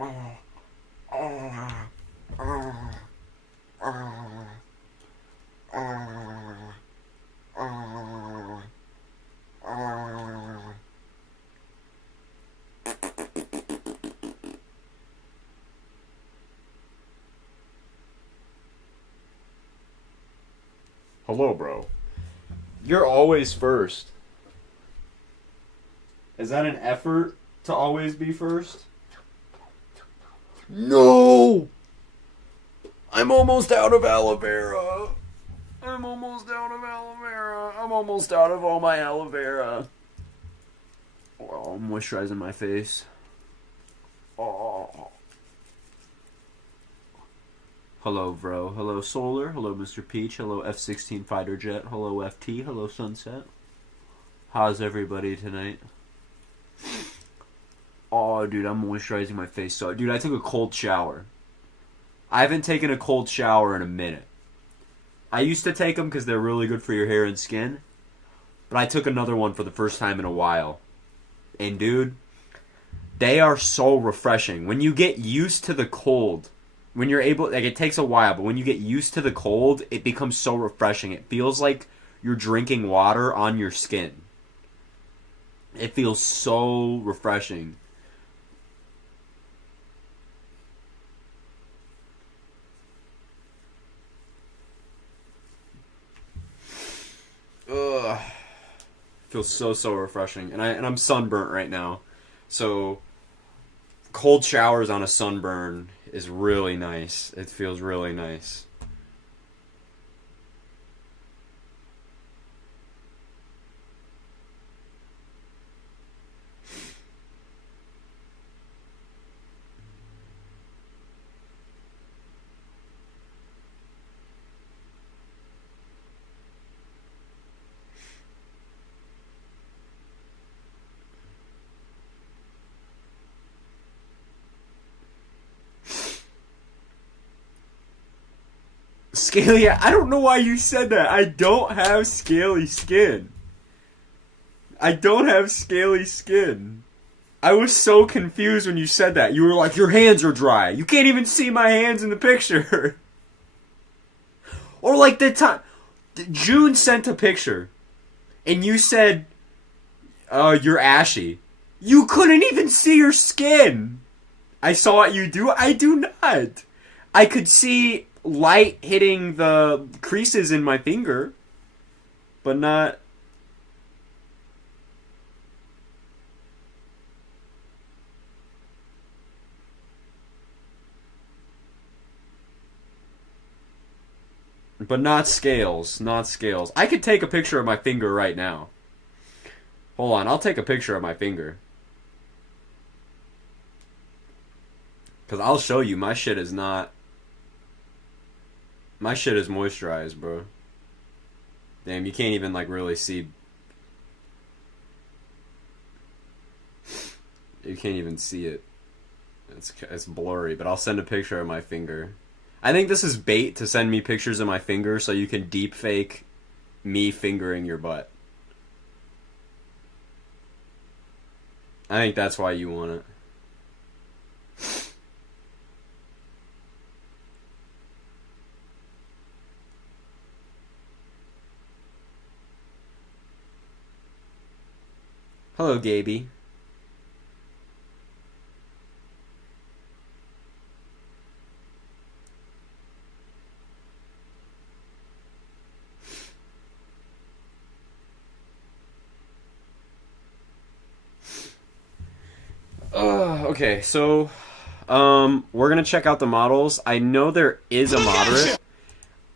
Hello, bro. You're always first. Is that an effort to always be first? No! I'm almost out of aloe vera. I'm almost out of aloe vera. I'm almost out of all my aloe vera. Oh, I'm moisturizing my face. Oh. Hello, bro. Hello, Solar. Hello, Mr. Peach. Hello, F-16 Fighter Jet. Hello, FT. Hello, Sunset. How's everybody tonight? Oh, dude, I'm moisturizing my face. So, dude, I took a cold shower. I haven't taken a cold shower in a minute. I used to take them because they're really good for your hair and skin. But I took another one for the first time in a while. And, dude, they are so refreshing. When you get used to the cold, when you're able, like, it takes a while, but when you get used to the cold, it becomes so refreshing. It feels like you're drinking water on your skin. It feels so refreshing. Ugh. Feels so refreshing. And I'm sunburnt right now. So cold showers on a sunburn is really nice. It feels really nice. Scaly, I don't know why you said that. I don't have scaly skin. I don't have scaly skin. I was so confused when you said that. You were like, your hands are dry. You can't even see my hands in the picture. Or like the time June sent a picture and you said, you're ashy. You couldn't even see your skin. I saw what you do. I do not. I could see light hitting the creases in my finger, but not. But not scales. Not scales. I could take a picture of my finger right now. Hold on, I'll take a picture of my finger. Because I'll show you, my shit is not. My shit is moisturized, bro. Damn, you can't even, like, really see. You can't even see it. It's blurry, but I'll send a picture of my finger. I think this is bait to send me pictures of my finger so you can deep fake me fingering your butt. I think that's why you want it. Hello, Gaby. Okay, so we're gonna check out the models. I know there is a moderate.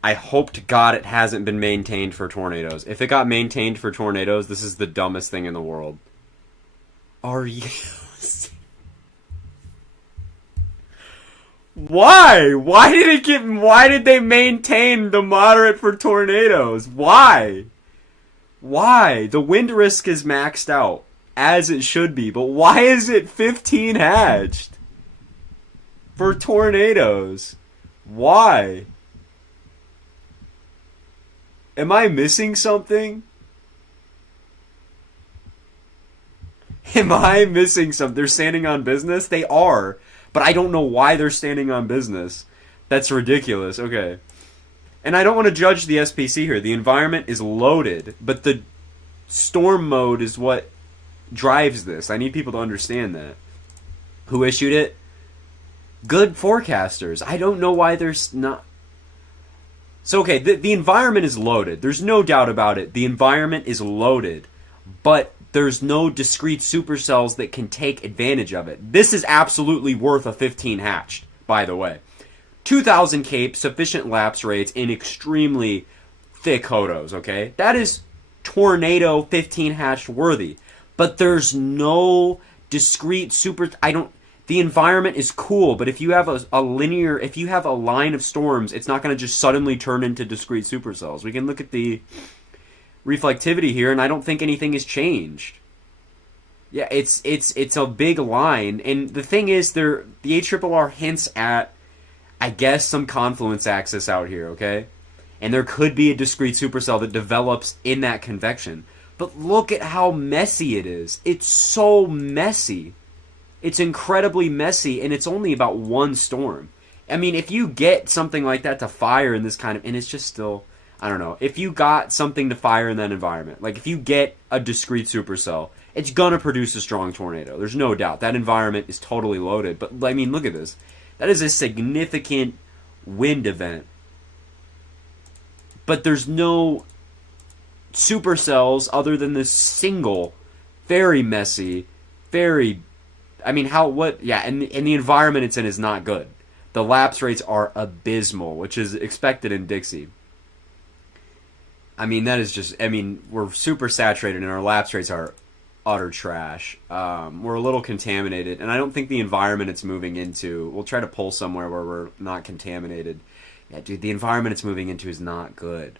I hope to God it hasn't been maintained for tornadoes. If it got maintained for tornadoes, this is the dumbest thing in the world. Are you? Why? Why did it get? Why did they maintain the moderate for tornadoes? Why? Why? The wind risk is maxed out, as it should be, but why is it 15 hatched? For tornadoes. Why? Am I missing something? Am I missing something? They're standing on business? They are. But I don't know why they're standing on business. That's ridiculous. Okay. And I don't want to judge the SPC here. The environment is loaded, but the storm mode is what drives this. I need people to understand that. Who issued it? Good forecasters. I don't know why there's not... So, okay, the environment is loaded. There's no doubt about it. The environment is loaded. But there's no discrete supercells that can take advantage of it. This is absolutely worth a 15 hatched, by the way. 2,000 cape, sufficient lapse rates, in extremely thick hodos, okay? That is tornado 15 hatched worthy. But there's no discrete super... The environment is cool, but if you have a linear... If you have a line of storms, it's not going to just suddenly turn into discrete supercells. We can look at the reflectivity here, and I don't think anything has changed. Yeah, it's a big line, and the thing is, the ARRR hints at, I guess, some confluence axis out here, okay? And there could be a discrete supercell that develops in that convection. But look at how messy it is. It's so messy. It's incredibly messy, and it's only about one storm. I mean, if you get something like that to fire in this kind of... And it's just still... I don't know. If you got something to fire in that environment, like if you get a discrete supercell, it's going to produce a strong tornado. There's no doubt. That environment is totally loaded. But, I mean, look at this. That is a significant wind event. But there's no supercells other than this single, very messy, very... I mean, yeah, and the environment it's in is not good. The lapse rates are abysmal, which is expected in Dixie. I mean, that is just, I mean, we're super saturated and our lapse rates are utter trash. We're a little contaminated, and I don't think the environment it's moving into, we'll try to pull somewhere where we're not contaminated. Yeah, dude, the environment it's moving into is not good.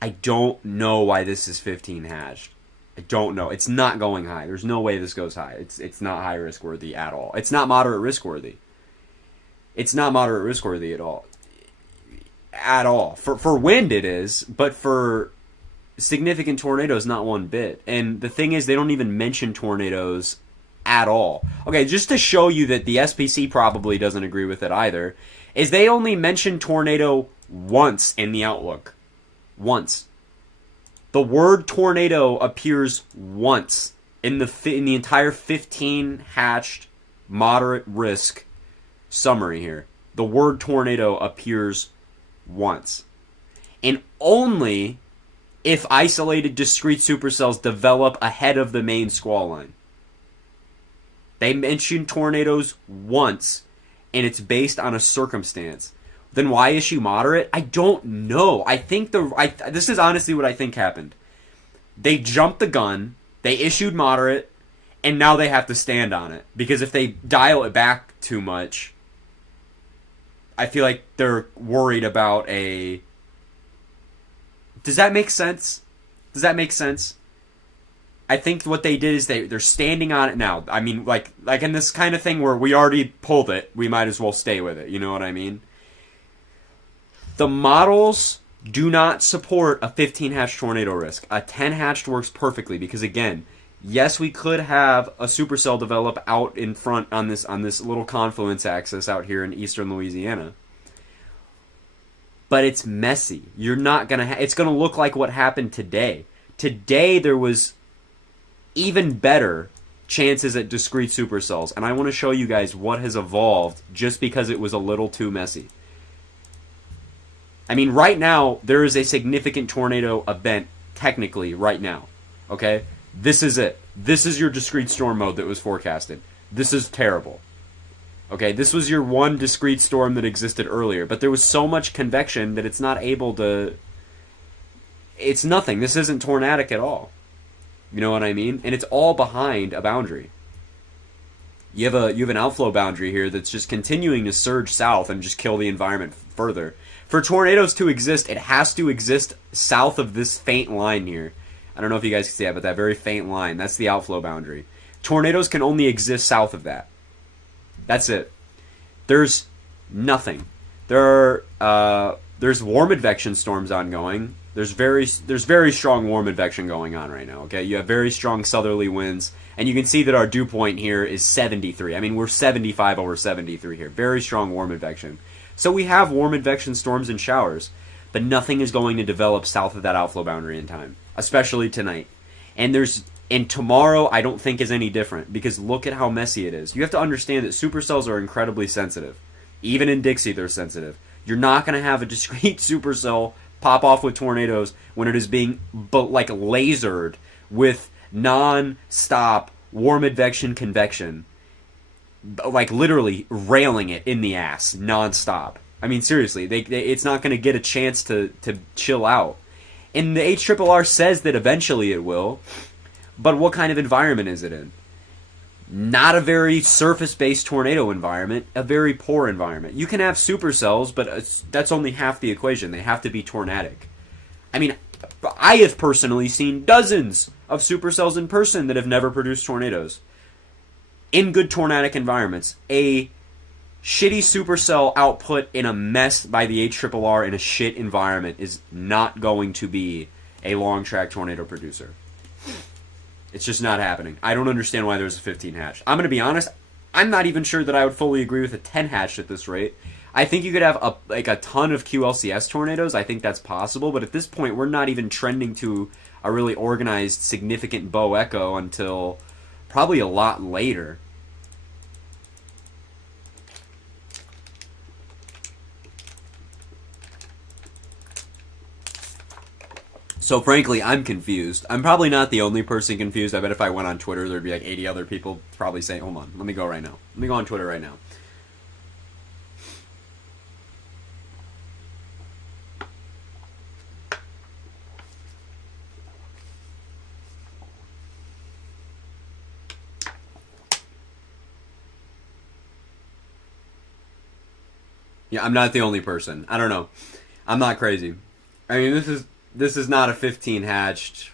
I don't know why this is 15 hashed. I don't know. It's not going high. There's no way this goes high. It's not high risk worthy at all. It's not moderate risk worthy. It's not moderate risk worthy at all. At all. For wind it is, but for significant tornadoes, not one bit. And the thing is, they don't even mention tornadoes at all. Okay, just to show you that the SPC probably doesn't agree with it either, is they only mention tornado once in the outlook. Once. The word tornado appears once in the entire 15 hatched moderate risk summary here. The word tornado appears once. And only if isolated discrete supercells develop ahead of the main squall line. They mention tornadoes once, and it's based on a circumstance. Then why issue moderate? I don't know. I think this is honestly what I think happened. They jumped the gun, they issued moderate, and now they have to stand on it. Because if they dial it back too much, I feel like they're worried about a... Does that make sense? Does that make sense? I think what they did is they're standing on it now. I mean, like in this kind of thing where we already pulled it, we might as well stay with it. You know what I mean? The models do not support a 15 hatched tornado risk. A 10 hatched works perfectly because, again, yes, we could have a supercell develop out in front on this little confluence axis out here in eastern Louisiana. But it's messy. You're not going to... It's going to look like what happened today. Today there was even better chances at discrete supercells. And I want to show you guys what has evolved just because it was a little too messy. I mean, right now, there is a significant tornado event, technically, right now. Okay? This is it. This is your discrete storm mode that was forecasted. This is terrible. Okay, this was your one discrete storm that existed earlier, but there was so much convection that it's not able to... It's nothing. This isn't tornadic at all. You know what I mean? And it's all behind a boundary. You have an outflow boundary here that's just continuing to surge south and just kill the environment further. For tornadoes to exist, it has to exist south of this faint line here. I don't know if you guys can see that, but that very faint line, that's the outflow boundary. Tornadoes can only exist south of that. That's it. There's nothing. There's warm advection storms ongoing. There's very strong warm advection going on right now. Okay, you have very strong southerly winds, and you can see that our dew point here is 73. I mean, we're 75 over 73 here. Very strong warm advection. So we have warm advection storms and showers, but nothing is going to develop south of that outflow boundary in time, especially tonight. And tomorrow I don't think is any different, because look at how messy it is. You have to understand that supercells are incredibly sensitive. Even in Dixie, they're sensitive. You're not going to have a discrete supercell pop off with tornadoes when it is being lasered with non-stop warm advection convection, like literally railing it in the ass non-stop. I mean, seriously, it's not going to get a chance to chill out. And the HRRR says that eventually it will, but what kind of environment is it in? Not a very surface-based tornado environment, a very poor environment. You can have supercells, but that's only half the equation. They have to be tornadic. I mean, I have personally seen dozens of supercells in person that have never produced tornadoes. In good tornadic environments, a shitty supercell output in a mess by the HRRR in a shit environment is not going to be a long-track tornado producer. It's just not happening. I don't understand why there's a 15 hatch. I'm going to be honest, I'm not even sure that I would fully agree with a 10 hatch at this rate. I think you could have a ton of QLCS tornadoes. I think that's possible, but at this point, we're not even trending to a really organized, significant bow echo until probably a lot later. So frankly, I'm confused. I'm probably not the only person confused. I bet if I went on Twitter, there'd be like 80 other people probably saying, hold on, let me go right now. Let me go on Twitter right now. Yeah, I'm not the only person. I don't know. I'm not crazy. I mean, this is not a 15 hatched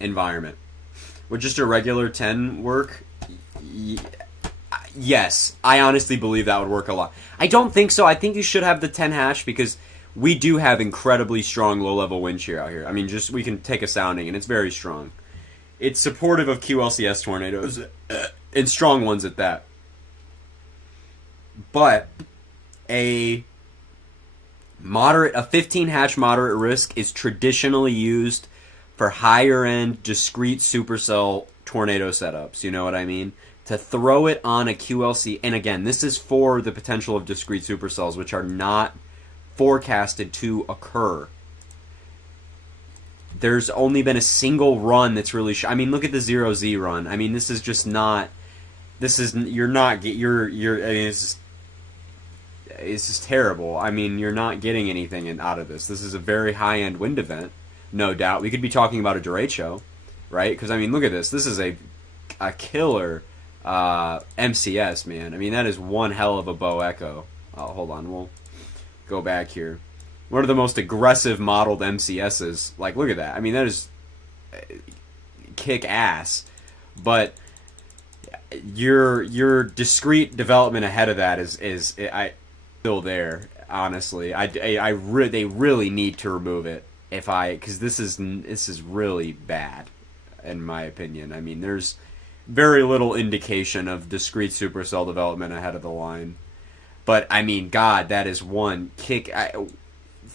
environment. Would just a regular 10 work? Yes, I honestly believe that would work a lot. I don't think so. I think you should have the 10 hatch because we do have incredibly strong low-level wind shear out here. I mean, just we can take a sounding, and it's very strong. It's supportive of QLCS tornadoes, and strong ones at that. But a 15 hatch moderate risk is traditionally used for higher end discrete supercell tornado setups. You know what I mean? To throw it on a QLC, and again, this is for the potential of discrete supercells, which are not forecasted to occur. There's only been a single run that's really. I mean, look at the 0Z run. I mean, this is just not. This is you're not you're. I mean, it's just terrible. I mean, you're not getting anything out of this. This is a very high-end wind event, no doubt. We could be talking about a derecho, right? Because, I mean, look at this. This is a killer MCS, man. I mean, that is one hell of a bow echo. Oh, hold on. We'll go back here. One of the most aggressive modeled MCSs. Like, look at that. I mean, that is kick ass. But your discrete development ahead of that is still there. Honestly, they really need to remove it because this is really bad, in my opinion. I mean, there's very little indication of discrete supercell development ahead of the line. But I mean, God, that is one kick.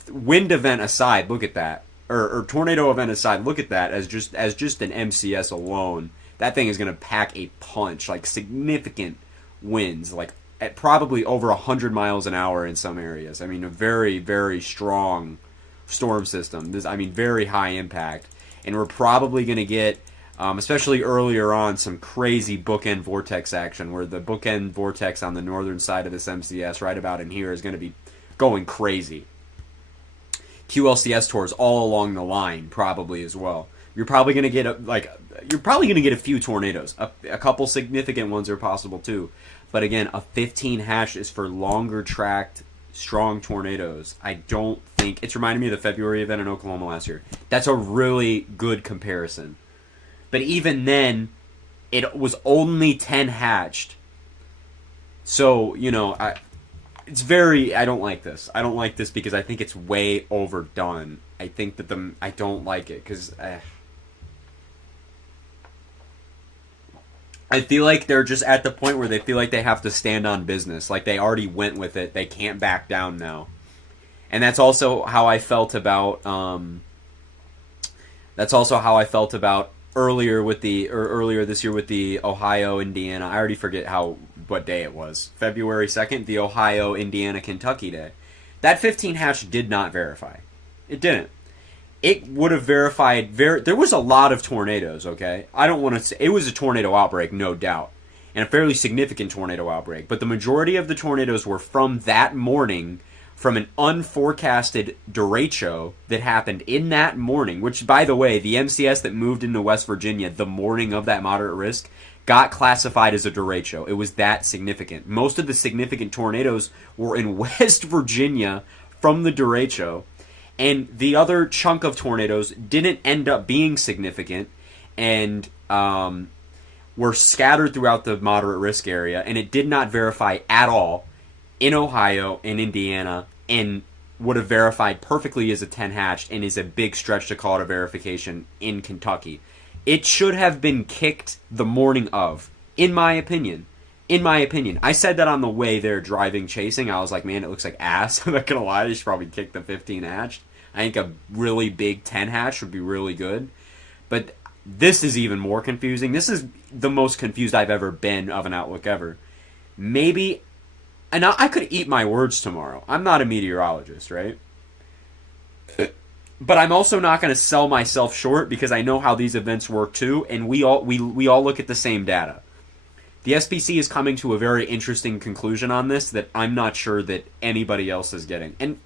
Wind event aside, look at that, or tornado event aside, look at that as just an MCS alone. That thing is going to pack a punch, like significant winds, like at probably over 100 miles an hour in some areas. I mean, a very, very strong storm system. I mean, very high impact. And we're probably going to get, especially earlier on, some crazy bookend vortex action, where the bookend vortex on the northern side of this MCS, right about in here, is going to be going crazy. QLCS tours all along the line, probably as well. You're probably going to get a few tornadoes. A couple significant ones are possible too. But again, a 15 hatch is for longer tracked, strong tornadoes. I don't think it's reminded me of the February event in Oklahoma last year. That's a really good comparison. But even then, it was only 10 hatched. So, you know, it's very, I don't like this. I don't like this because I think it's way overdone. I think that I don't like it because I feel like they're just at the point where they feel like they have to stand on business. Like they already went with it. They can't back down now. And that's also how I felt about earlier this year with the Ohio Indiana. I already forget what day it was. February 2nd, the Ohio Indiana Kentucky day. That 15 hatch did not verify. It didn't. It would have verified there was a lot of tornadoes, okay? I don't want to say it was a tornado outbreak, no doubt. And a fairly significant tornado outbreak, but the majority of the tornadoes were from that morning, from an unforecasted derecho that happened in that morning, which, by the way, the MCS that moved into West Virginia the morning of that moderate risk got classified as a derecho. It was that significant. Most of the significant tornadoes were in West Virginia from the derecho, and the other chunk of tornadoes didn't end up being significant and were scattered throughout the moderate risk area, and it did not verify at all in Ohio and Indiana, and would have verified perfectly as a 10 hatched, and is a big stretch to call it a verification in Kentucky. It should have been kicked the morning of, in my opinion. In my opinion. I said that on the way there driving, chasing. I was like, man, it looks like ass. I'm not going to lie, they should probably kick the 15 hatched. I think a really big 10 hatch would be really good. But this is even more confusing. This is the most confused I've ever been of an outlook ever. Maybe... And I could eat my words tomorrow. I'm not a meteorologist, right? But I'm also not going to sell myself short because I know how these events work too, and we all look at the same data. The SPC is coming to a very interesting conclusion on this that I'm not sure that anybody else is getting. And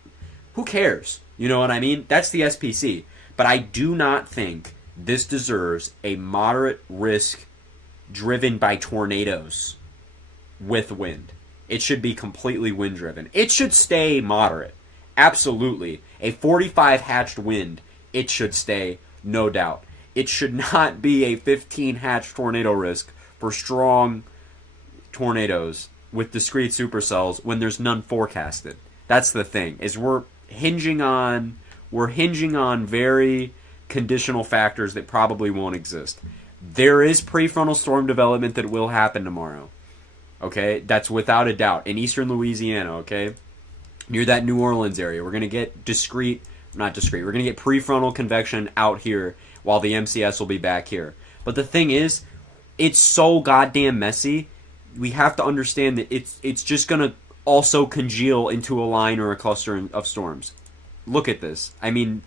who cares? You know what I mean? That's the SPC. But I do not think this deserves a moderate risk driven by tornadoes with wind. It should be completely wind-driven. It should stay moderate. Absolutely. A 45 hatched wind, it should stay, no doubt. It should not be a 15 hatched tornado risk for strong tornadoes with discrete supercells when there's none forecasted. That's the thing, is we're hinging on very conditional factors that probably won't exist. There is prefrontal storm development that will happen tomorrow. Okay, that's without a doubt. In eastern Louisiana, okay? Near that New Orleans area. We're going to get we're going to get prefrontal convection out here while the MCS will be back here. But the thing is, it's so goddamn messy. We have to understand that it's just going to also congeal into a line or a cluster of storms. Look at this. I mean,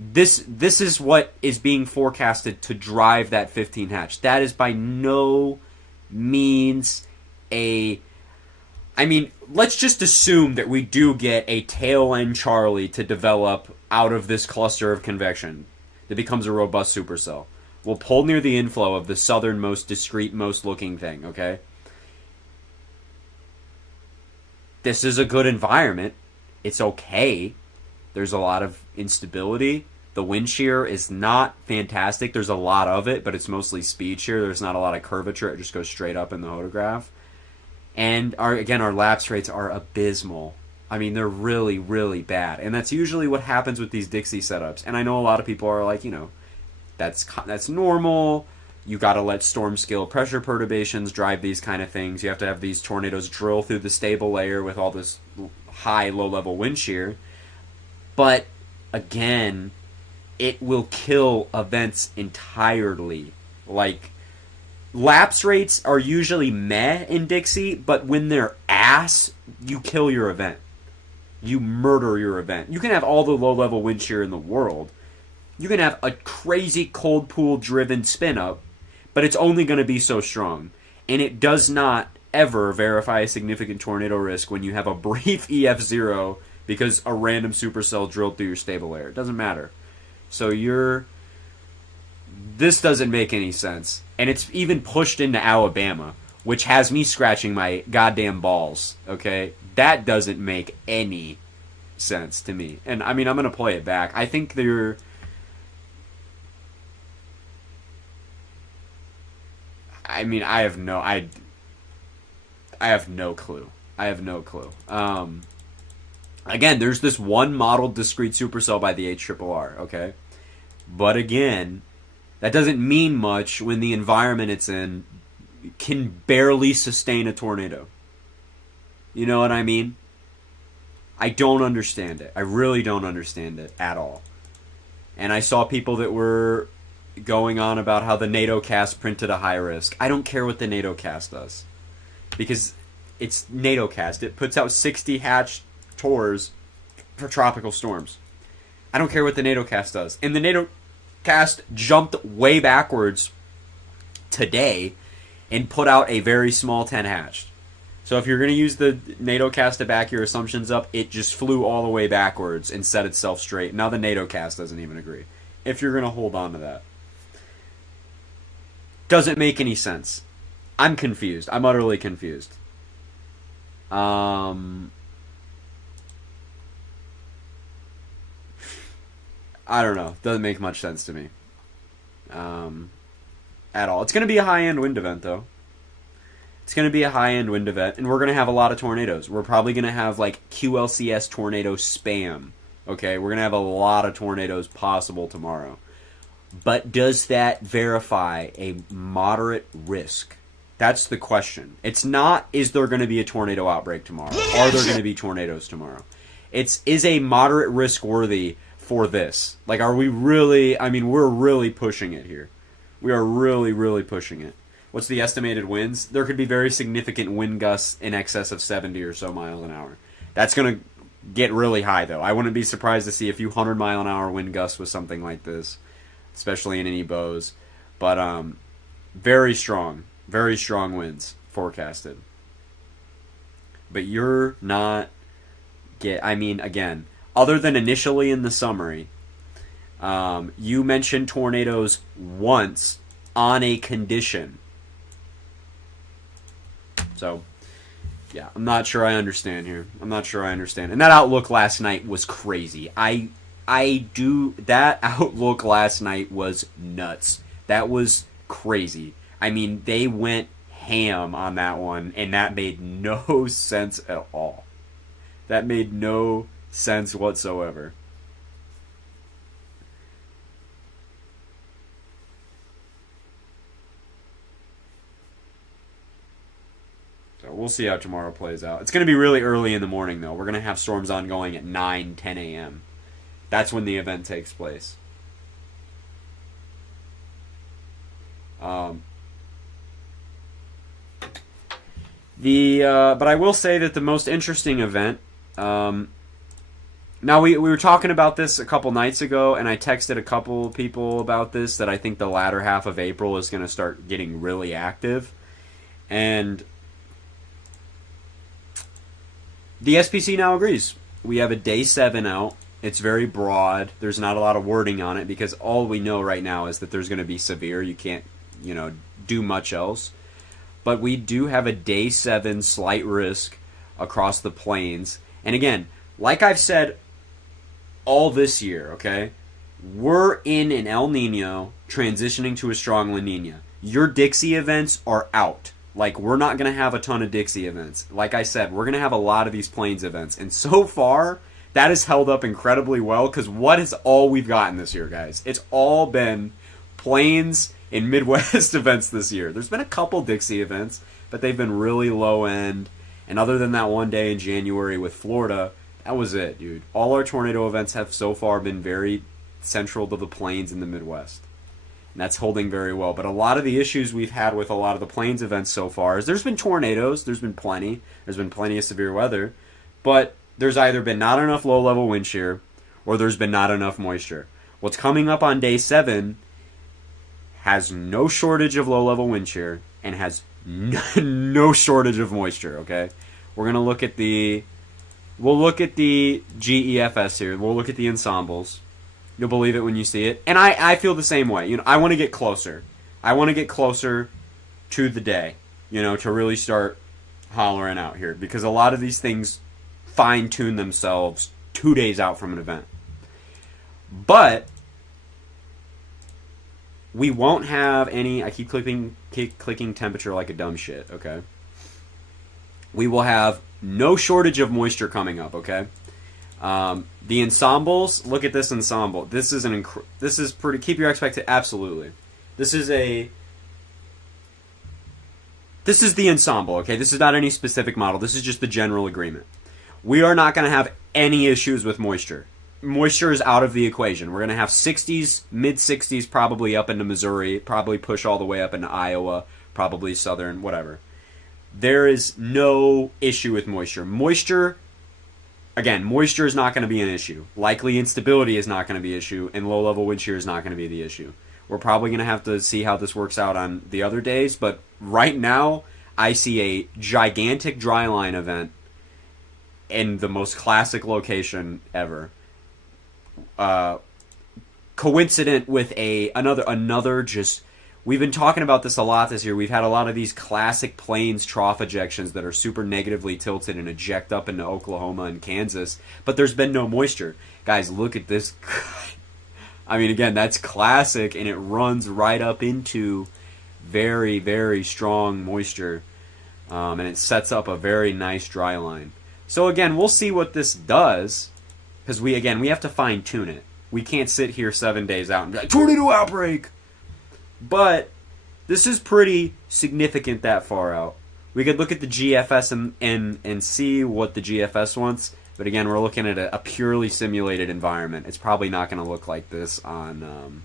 this is what is being forecasted to drive that 15 hatch. That is by no means let's just assume that we do get a tail end Charlie to develop out of this cluster of convection that becomes a robust supercell. We'll pull near the inflow of the southernmost discrete most looking thing, okay? This is a good environment. It's okay. There's a lot of instability. The wind shear is not fantastic. There's a lot of it, but it's mostly speed shear. There's not a lot of curvature. It just goes straight up in the photograph. And our lapse rates are abysmal. I mean, they're really, really bad. And that's usually what happens with these Dixie setups. And I know a lot of people are like, that's normal. You got to let storm scale pressure perturbations drive these kind of things. You have to have these tornadoes drill through the stable layer with all this high, low-level wind shear. But, again, it will kill events entirely. Like, lapse rates are usually meh in Dixie, but when they're ass, you kill your event. You murder your event. You can have all the low-level wind shear in the world. You can have a crazy cold pool-driven spin-up, but it's only going to be so strong. And it does not ever verify a significant tornado risk when you have a brief EF0 because a random supercell drilled through your stable layer. It doesn't matter. So this doesn't make any sense. And it's even pushed into Alabama, which has me scratching my goddamn balls, okay? That doesn't make any sense to me. And, I mean, I'm going to play it back. I think I have no clue. I have no clue. Again, there's this one modeled discrete supercell by the HRRR, okay? But again, that doesn't mean much when the environment it's in can barely sustain a tornado. You know what I mean? I don't understand it. I really don't understand it at all. And I saw people that were going on about how the NATO cast printed a high risk. I don't care what the NATO cast does. Because it's NATO cast. It puts out 60 hatch TORs for tropical storms. I don't care what the NATO cast does. And the NATO cast jumped way backwards today and put out a very small 10 hatched. So if you're going to use the NATO cast to back your assumptions up, it just flew all the way backwards and set itself straight. Now the NATO cast doesn't even agree. If you're going to hold on to that. Doesn't make any sense. I'm confused. I'm utterly confused. I don't know. Doesn't make much sense to me. At all. It's going to be a high-end wind event, though. It's going to be a high-end wind event, and we're going to have a lot of tornadoes. We're probably going to have, like, QLCS tornado spam. Okay? We're going to have a lot of tornadoes possible tomorrow. But does that verify a moderate risk? That's the question. It's not, is there going to be a tornado outbreak tomorrow? Are there going to be tornadoes tomorrow? It's, is a moderate risk worthy for this? Like, are we really, I mean, we're really pushing it here. We are really, really pushing it. What's the estimated winds? There could be very significant wind gusts in excess of 70 or so miles an hour. That's going to get really high, though. I wouldn't be surprised to see a few 100-mile-an-hour wind gusts with something like this, especially in any bows. But very strong winds forecasted. But you're not I mean, again, other than initially in the summary, you mentioned tornadoes once on a condition. So, yeah, I'm not sure I understand here. I'm not sure I understand. And that outlook last night was crazy. That outlook last night was nuts. That was crazy. I mean, they went ham on that one, and that made no sense at all. That made no sense whatsoever. So we'll see how tomorrow plays out. It's going to be really early in the morning, though. We're going to have storms ongoing at 9, 10 a.m. That's when the event takes place. But I will say that the most interesting event. Now we were talking about this a couple nights ago, and I texted a couple people about this, that I think the latter half of April is going to start getting really active, and the SPC now agrees. We have a day 7 out. It's very broad. There's not a lot of wording on it because all we know right now is that there's going to be severe. You can't, do much else. But we do have a day 7 slight risk across the plains. And again, like I've said all this year, okay, we're in an El Nino transitioning to a strong La Nina. Your Dixie events are out. Like, we're not going to have a ton of Dixie events. Like I said, we're going to have a lot of these plains events. And so far, that has held up incredibly well, because what is all we've gotten this year, guys? It's all been plains and Midwest events this year. There's been a couple Dixie events, but they've been really low end. And other than that one day in January with Florida, that was it, dude. All our tornado events have so far been very central to the plains in the Midwest. And that's holding very well. But a lot of the issues we've had with a lot of the plains events so far is there's been tornadoes, there's been plenty of severe weather, but there's either been not enough low-level wind shear or there's been not enough moisture. What's coming up on day 7 has no shortage of low-level wind shear and has no shortage of moisture, okay? We're going to look at we'll look at the GEFS here. We'll look at the ensembles. You'll believe it when you see it. And I feel the same way. I want to get closer. I want to get closer to the day, to really start hollering out here. Because a lot of these things fine-tune themselves 2 days out from an event. But we won't have any... I keep clicking temperature like a dumb shit, okay? we will have no shortage of moisture coming up, okay? The ensembles, look at this ensemble. This is this is pretty, keep your expectations, absolutely. This is the ensemble, okay? This is not any specific model. This is just the general agreement. We are not going to have any issues with moisture. Moisture is out of the equation. We're going to have 60s, mid-60s, probably up into Missouri, probably push all the way up into Iowa, probably southern, whatever. There is no issue with moisture. Moisture is not going to be an issue. Likely instability is not going to be an issue, and low-level wind shear is not going to be the issue. We're probably going to have to see how this works out on the other days, but right now, I see a gigantic dry line event in the most classic location ever. Coincident with another just, we've been talking about this a lot this year. We've had a lot of these classic plains trough ejections that are super negatively tilted and eject up into Oklahoma and Kansas, but there's been no moisture. Guys, look at this. I mean, again, that's classic, and it runs right up into very, very strong moisture, and it sets up a very nice dry line. So again, we'll see what this does, because we have to fine-tune it. We can't sit here 7 days out and be like, tornado outbreak! But this is pretty significant that far out. We could look at the GFS and see what the GFS wants, but again, we're looking at a purely simulated environment. It's probably not going to look like this on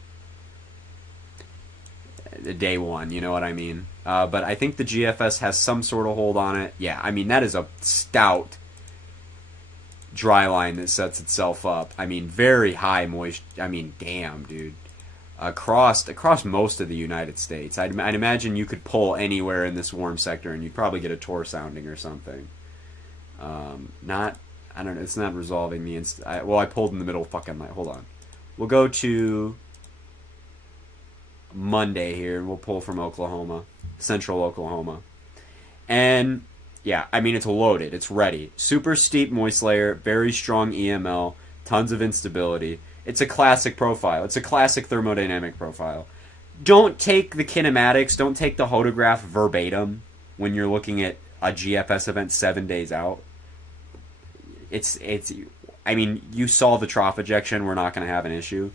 day one, you know what I mean? But I think the GFS has some sort of hold on it. Yeah, I mean, that is a stout dry line that sets itself up. I mean, very high moisture. I mean, damn, dude. Across most of the United States. I'd imagine you could pull anywhere in this warm sector and you'd probably get a torr sounding or something. I don't know, it's not resolving the I pulled in the middle fucking light. Hold on. We'll go to Monday here and we'll pull from Oklahoma, central Oklahoma. And yeah, I mean, it's loaded. It's ready. Super steep moist layer, very strong EML, tons of instability. It's a classic profile. It's a classic thermodynamic profile. Don't take the kinematics, don't take the hodograph verbatim when you're looking at a GFS event 7 days out. I mean, you saw the trough ejection. We're not going to have an issue.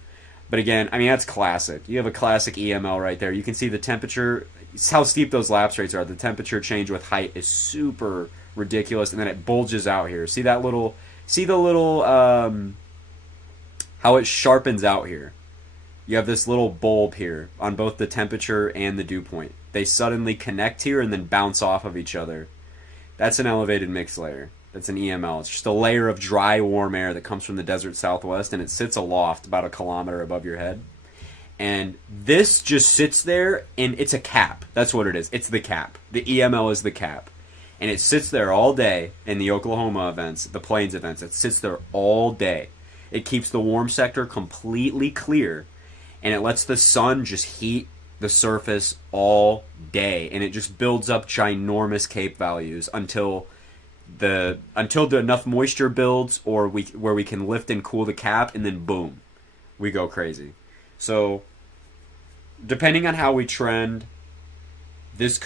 But again, I mean, that's classic. You have a classic EML right there. You can see the temperature, how steep those lapse rates are. The temperature change with height is super ridiculous, and then it bulges out here. See the little, how it sharpens out here. You have this little bulb here on both the temperature and the dew point. They suddenly connect here and then bounce off of each other. That's an elevated mix layer. That's an EML. It's just a layer of dry, warm air that comes from the desert southwest, and it sits aloft about a kilometer above your head. And this just sits there, and it's a cap. That's what it is. It's the cap. The EML is the cap. And it sits there all day in the Oklahoma events, the plains events. It sits there all day. It keeps the warm sector completely clear, and it lets the sun just heat the surface all day, and it just builds up ginormous CAPE values until enough moisture builds where we can lift and cool the cap, and then boom, we go crazy. So depending on how we trend, this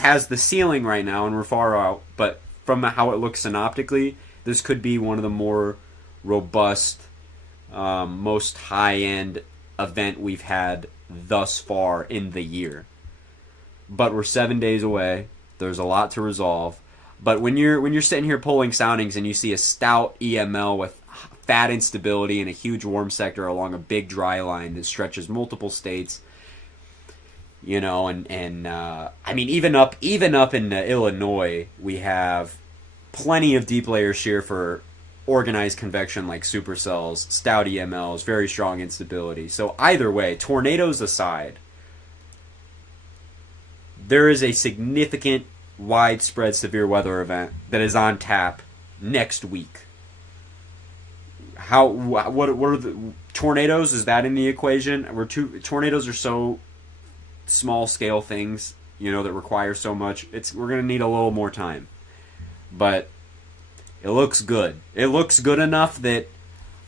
has the ceiling right now and we're far out, but from how it looks synoptically, this could be one of the more robust, most high-end event we've had thus far in the year. But we're 7 days away. There's a lot to resolve. But when you're sitting here pulling soundings and you see a stout EML with fat instability and a huge warm sector along a big dry line that stretches multiple states, you know, and I mean, even up in Illinois, we have plenty of deep layer shear for organized convection like supercells, stout EMLs, very strong instability. So either way, tornadoes aside, there is a significant widespread severe weather event that is on tap next week. What are the tornadoes? Is that in the equation? Tornadoes are so small scale things, you know, that require so much. We're going to need a little more time. But it looks good. It looks good enough that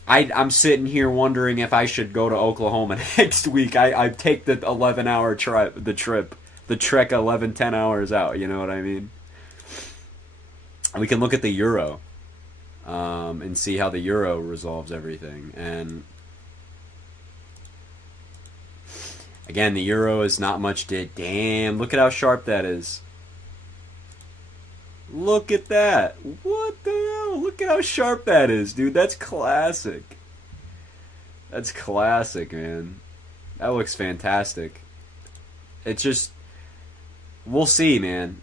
I'm sitting here wondering if I should go to Oklahoma next week. I take the 11-hour trek 11, 10 hours out, you know what I mean? we can look at the euro and see how the euro resolves everything. And again, the euro is not much to... Damn, look at how sharp that is. Look at that. What the hell? Look at how sharp that is, dude. That's classic. That's classic, man. That looks fantastic. It's just... We'll see, man.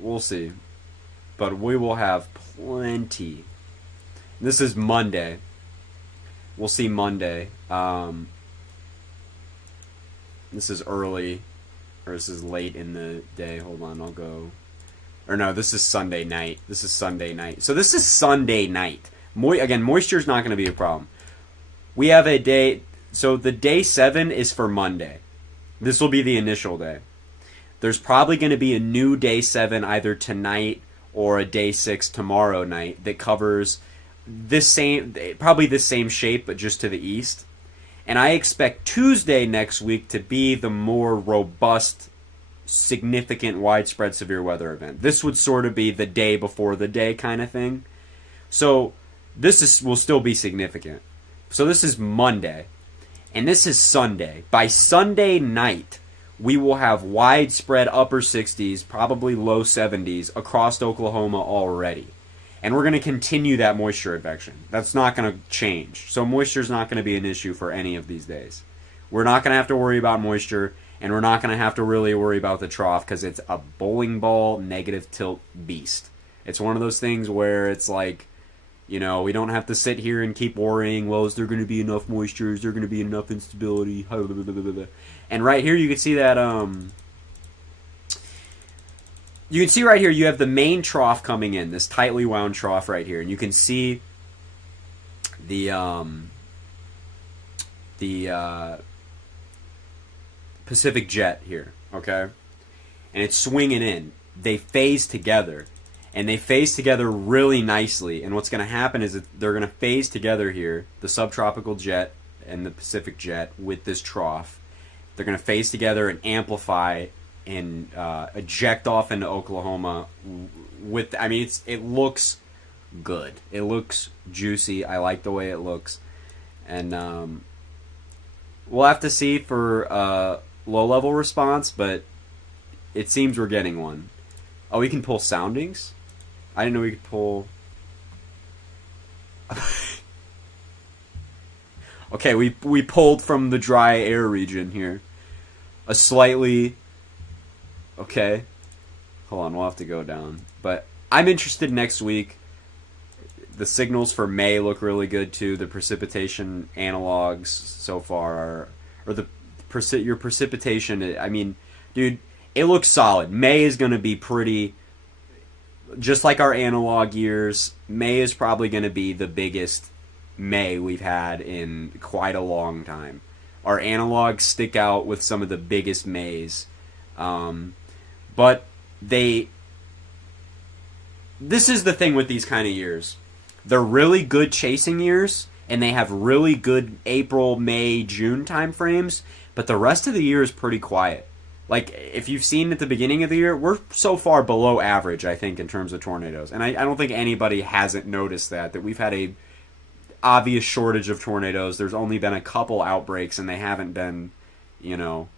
We'll see. But we will have plenty. This is Monday. We'll see Monday. This is early. Or this is late in the day. Hold on, I'll go... Or no, this is Sunday night. This is Sunday night. So this is Sunday night. Again, moisture's not going to be a problem. We have a day... So the day 7 is for Monday. This will be the initial day. There's probably going to be a new day 7 either tonight or a day 6 tomorrow night that covers probably the same shape but just to the east. And I expect Tuesday next week to be the more robust, significant, widespread severe weather event. This would sort of be the day before the day kind of thing. So will still be significant. So this is Monday. And this is Sunday. By Sunday night, we will have widespread upper 60s, probably low 70s across Oklahoma already. And we're going to continue that moisture advection. That's not going to change. So moisture is not going to be an issue for any of these days. We're not going to have to worry about moisture, and we're not going to have to really worry about the trough because it's a bowling ball negative tilt beast. It's one of those things where it's like, you know, we don't have to sit here and keep worrying, well, is there going to be enough moisture? Is there going to be enough instability? And right here you can see that, you can see right here you have the main trough coming in, this tightly wound trough right here. And you can see the Pacific Jet here, okay? And it's swinging in. They phase together. And they phase together really nicely. And what's going to happen is that they're going to phase together here, the subtropical jet and the Pacific Jet with this trough. They're going to phase together and amplify and eject off into Oklahoma. It looks good. It looks juicy. I like the way it looks. And we'll have to see for low-level response, but it seems we're getting one. Oh, we can pull soundings? I didn't know we could pull... Okay, we pulled from the dry air region here. A slightly... Okay. Hold on, we'll have to go down. But I'm interested next week. The signals for May look really good too. The precipitation analogs so far are... Or your precipitation... I mean, dude, it looks solid. May is going to be pretty... Just like our analog years, May is probably going to be the biggest May we've had in quite a long time. Our analogs stick out with some of the biggest Mays. But this is the thing with these kind of years. They're really good chasing years, and they have really good April, May, June time frames, but the rest of the year is pretty quiet. Like, if you've seen at the beginning of the year, we're so far below average, I think, in terms of tornadoes. And I don't think anybody hasn't noticed that we've had a obvious shortage of tornadoes. There's only been a couple outbreaks, and they haven't been, you know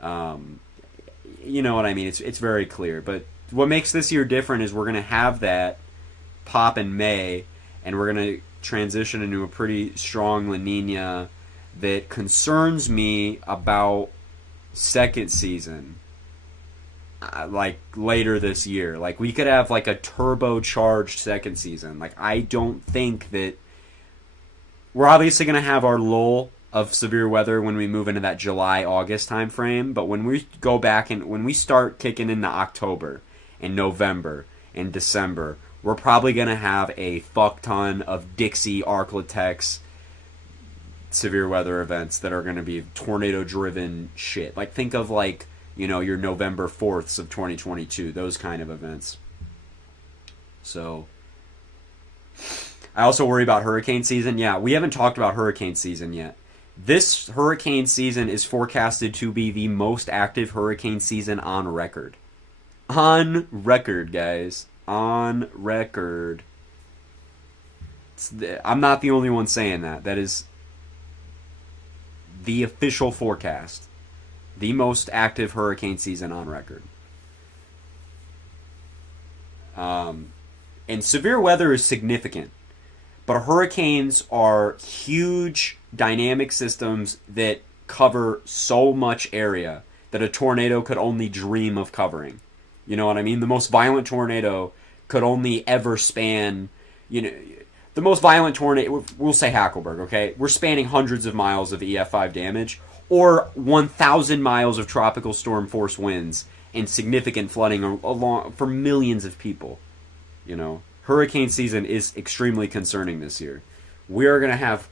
what I mean. It's very clear. But what makes this year different is we're going to have that pop in May, and we're going to transition into a pretty strong La Nina that concerns me about second season, like later this year. Like, we could have like a turbocharged second season. Like, I don't think that we're obviously going to have our lull of severe weather when we move into that July-August time frame, but when we go back and when we start kicking into October and November and December, we're probably going to have a fuck ton of Dixie Arklatex severe weather events that are going to be tornado-driven shit. Like, think of, like, your November 4ths of 2022, those kind of events. So, I also worry about hurricane season. Yeah, we haven't talked about hurricane season yet. This hurricane season is forecasted to be the most active hurricane season on record. On record, guys. On record. I'm not the only one saying that. That is the official forecast. The most active hurricane season on record. And severe weather is significant. But hurricanes are huge dynamic systems that cover so much area that a tornado could only dream of covering. You know what I mean? The most violent tornado could only ever span, the most violent tornado, we'll say Hackleberg, okay? We're spanning hundreds of miles of EF5 damage, or 1,000 miles of tropical storm force winds and significant flooding along for millions of people. Hurricane season is extremely concerning this year. We are going to have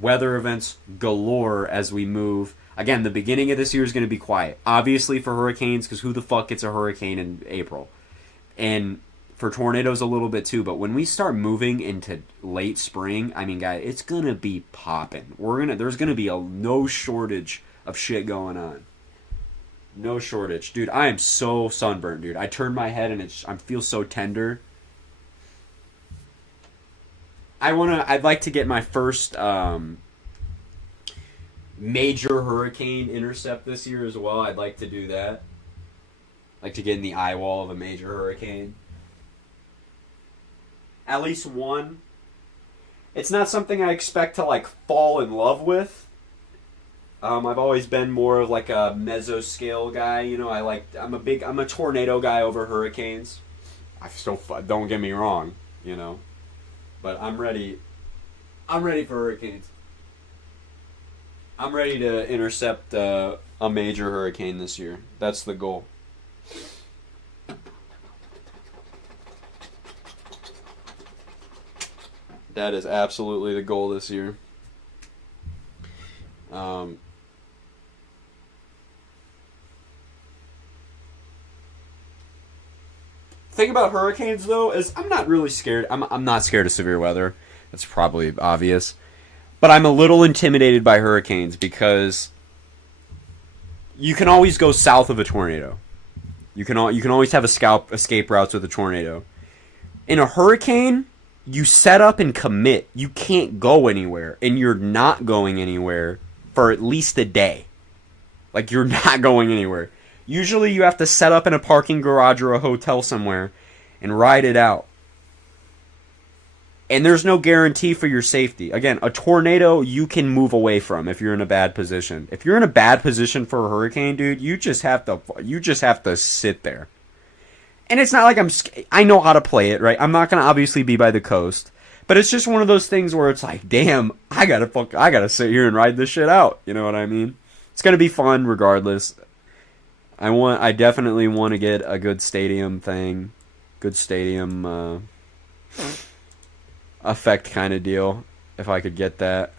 weather events galore as we move. Again, the beginning of this year is going to be quiet. Obviously for hurricanes, because who the fuck gets a hurricane in April? And for tornadoes a little bit too. But when we start moving into late spring, I mean, guys, it's going to be popping. There's going to be no shortage of shit going on. No shortage. Dude, I am so sunburned, dude. I turned my head and I feel so tender. I'd like to get my first major hurricane intercept this year as well. I'd like to do that. Like to get in the eye wall of a major hurricane. At least one. It's not something I expect to fall in love with. I've always been more of like a mesoscale guy. I'm a tornado guy over hurricanes. Don't get me wrong, But I'm ready. I'm ready for hurricanes. I'm ready to intercept a major hurricane this year. That's the goal. That is absolutely the goal this year. Thing about hurricanes though is I'm not really scared. I'm not scared of severe weather. That's probably obvious. But I'm a little intimidated by hurricanes because you can always go south of a tornado. You can always have escape routes with a tornado. In a hurricane, you set up and commit. You can't go anywhere, and you're not going anywhere for at least a day. You're not going anywhere. Usually you have to set up in a parking garage or a hotel somewhere and ride it out. And there's no guarantee for your safety. Again, a tornado you can move away from if you're in a bad position. If you're in a bad position for a hurricane, dude, you just have to sit there. And it's not like I know how to play it, right? I'm not going to obviously be by the coast. But it's just one of those things where it's like, damn, I got to sit here and ride this shit out. You know what I mean? It's going to be fun regardless. I definitely want to get a good stadium thing. Good stadium effect kind of deal. If I could get that.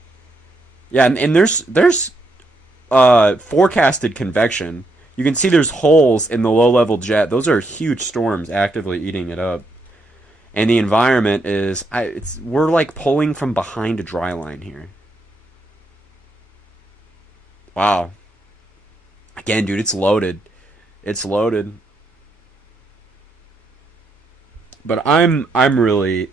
Yeah, and there's forecasted convection. You can see there's holes in the low-level jet. Those are huge storms actively eating it up. And the environment is... we're pulling from behind a dry line here. Wow. Again, dude, it's loaded. It's loaded. But I'm really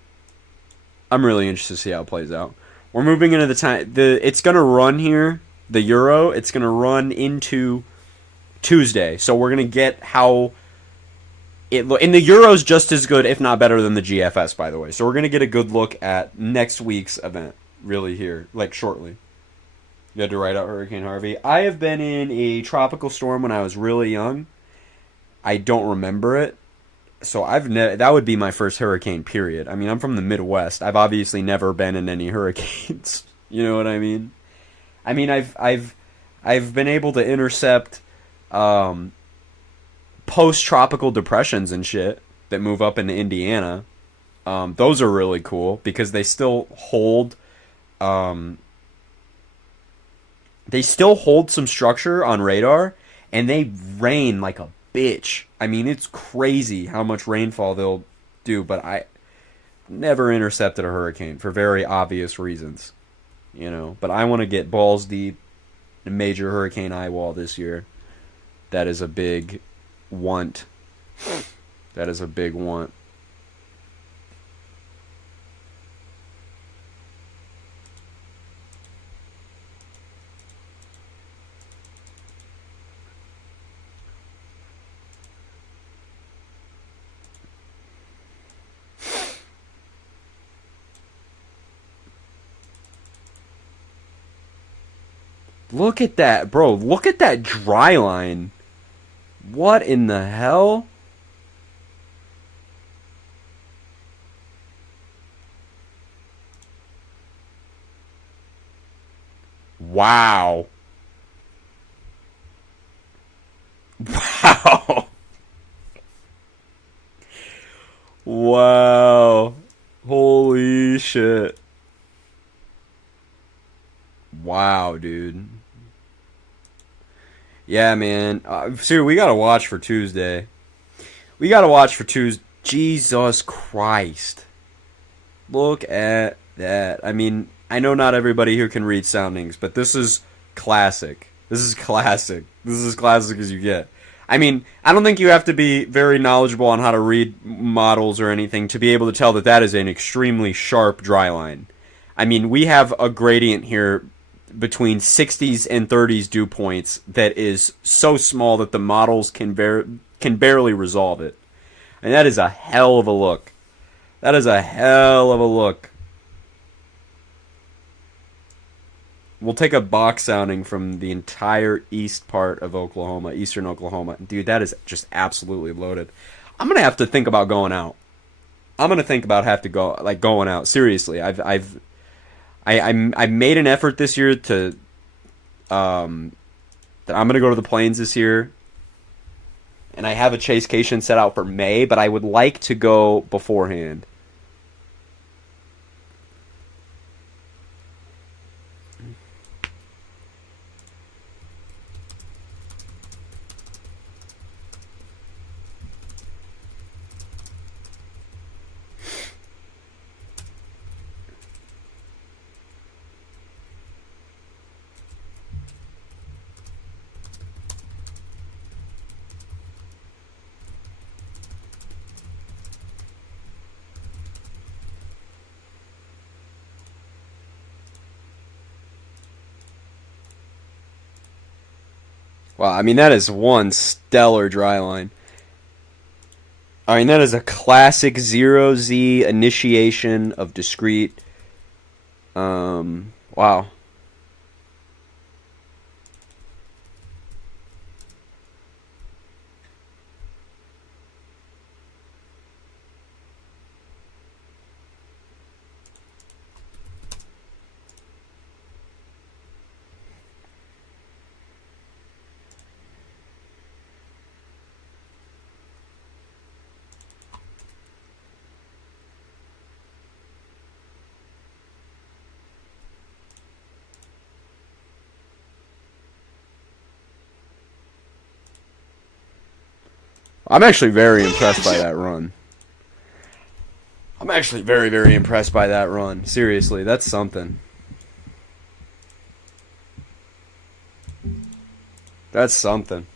interested to see how it plays out. We're moving into the time. It's gonna run here. The Euro. It's gonna run into Tuesday. So we're gonna get how it look. And the Euro's just as good, if not better, than the GFS. By the way. So we're gonna get a good look at next week's event. Really here, shortly. You had to write out Hurricane Harvey. I have been in a tropical storm when I was really young. I don't remember it. So that would be my first hurricane, period. I mean, I'm from the Midwest. I've obviously never been in any hurricanes. You know what I mean? I mean, I've been able to intercept post-tropical depressions and shit that move up into Indiana. Those are really cool because they still hold some structure on radar, and they rain like a bitch. I mean, it's crazy how much rainfall they'll do, but I never intercepted a hurricane for very obvious reasons, But I want to get balls deep in a major hurricane eye wall this year. That is a big want That is a big want. Look at that, bro. Look at that dry line. What in the hell? Wow. Wow. Wow. Holy shit. Wow, dude. Yeah, man. Sir, we gotta watch for Tuesday. We gotta watch for Tuesday. Jesus Christ. Look at that. I mean, I know not everybody here can read soundings, but this is classic. This is classic. This is as classic as you get. I mean, I don't think you have to be very knowledgeable on how to read models or anything to be able to tell that that is an extremely sharp dry line. I mean, we have a gradient here between 60s and 30s dew points that is so small that the models can barely resolve it. And that is a hell of a look. That is a hell of a look. We'll take a box sounding from the entire east part of Oklahoma, eastern Oklahoma. Dude, that is just absolutely loaded. I'm gonna have to think about going out. I'm gonna think about going out. Seriously, I've made an effort this year to that I'm gonna go to the plains this year, and I have a chasecation set out for May, but I would like to go beforehand. Wow, I mean, that is one stellar dry line. I mean, that is a classic 0Z initiation of discrete. Wow. I'm actually very impressed by that run. I'm actually very, very impressed by that run. Seriously, that's something. That's something.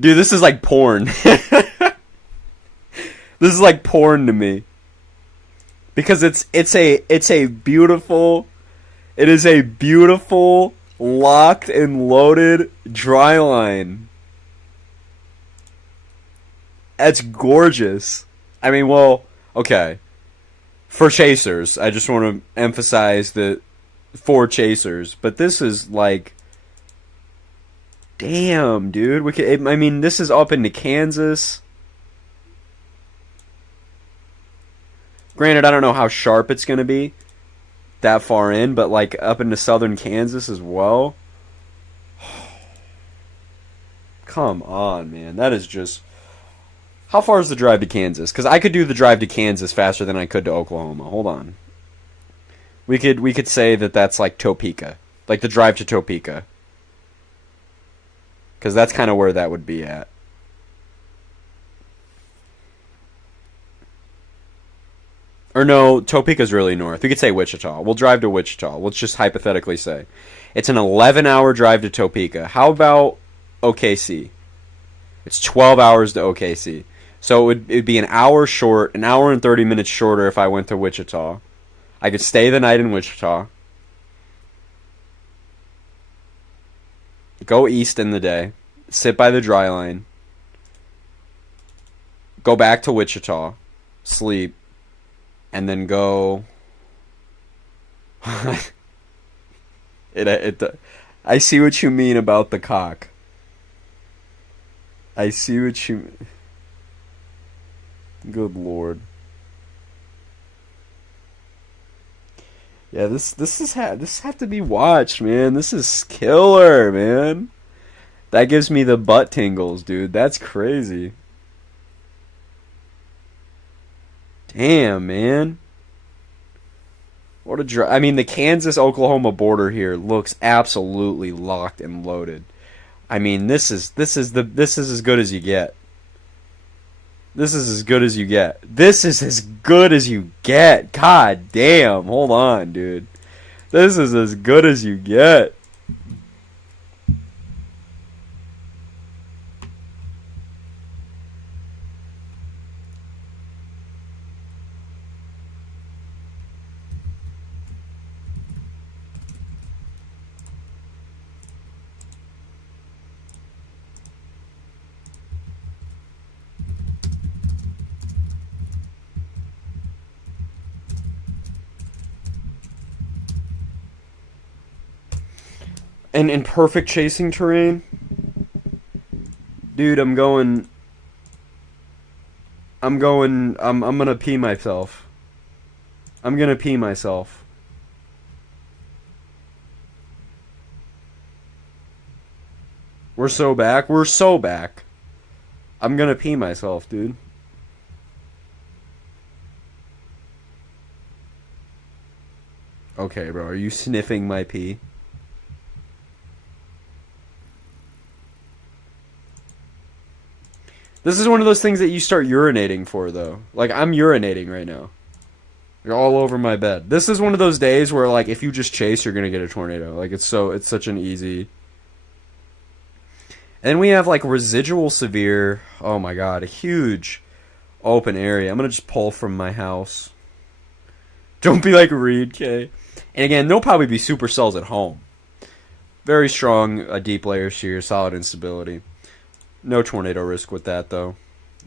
Dude, this is like porn. This is like porn to me. Because it's a beautiful, it is a beautiful locked and loaded dry line. That's gorgeous. I mean, well, okay. For chasers, I just want to emphasize that for chasers, but this is like, damn, dude. I mean, this is up into Kansas. Granted, I don't know how sharp it's going to be that far in, but like up into southern Kansas as well. Come on, man. That is just... How far is the drive to Kansas? Because I could do the drive to Kansas faster than I could to Oklahoma. Hold on. We could say that that's like Topeka. Like the drive to Topeka. Because that's kind of where that would be at. Or no, Topeka's really north. We could say Wichita. We'll drive to Wichita. Let's just hypothetically say. It's an 11-hour drive to Topeka. How about OKC? It's 12 hours to OKC. So it'd be an hour short, an hour and 30 minutes shorter if I went to Wichita. I could stay the night in Wichita. Go east in the day. Sit by the dry line. Go back to Wichita. Sleep. And then go... I see what you mean about the cock. I see what you... Good lord. Yeah, this have to be watched, man. This is killer, man. That gives me the butt tingles, dude. That's crazy. Damn, man. What a drive. I mean, the Kansas-Oklahoma border here looks absolutely locked and loaded. I mean, this is as good as you get. This is as good as you get. This is as good as you get. God damn. Hold on, dude. This is as good as you get. And in perfect chasing terrain, dude, I'm gonna pee myself. I'm gonna pee myself. We're so back. We're so back. I'm gonna pee myself, dude. Okay, bro, are you sniffing my pee? This is one of those things that you start urinating for, though. Like, I'm urinating right now. You're all over my bed. This is one of those days where, like, if you just chase, you're gonna get a tornado. Like, it's such an easy... And then we have, like, residual severe... Oh, my God. A huge open area. I'm gonna just pull from my house. Don't be like Reed, K. And again, there'll probably be supercells at home. Very strong, deep layers here. Solid instability. No tornado risk with that, though.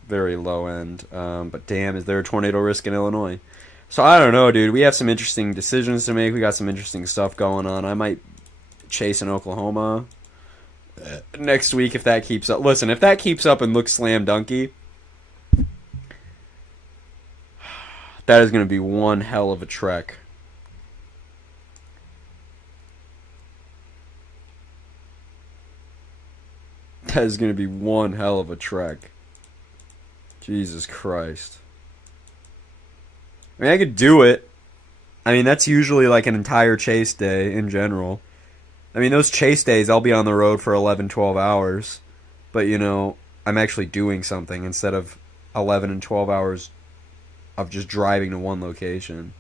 Very low end. But damn, is there a tornado risk in Illinois? So I don't know, dude. We have some interesting decisions to make. We got some interesting stuff going on. I might chase in Oklahoma next week if that keeps up. Listen, if that keeps up and looks slam dunky, that is going to be one hell of a trek. That is going to be one hell of a trek. Jesus Christ. I mean, I could do it. I mean, that's usually like an entire chase day in general. I mean, those chase days, I'll be on the road for 11, 12 hours. But, you know, I'm actually doing something instead of 11 and 12 hours of just driving to one location.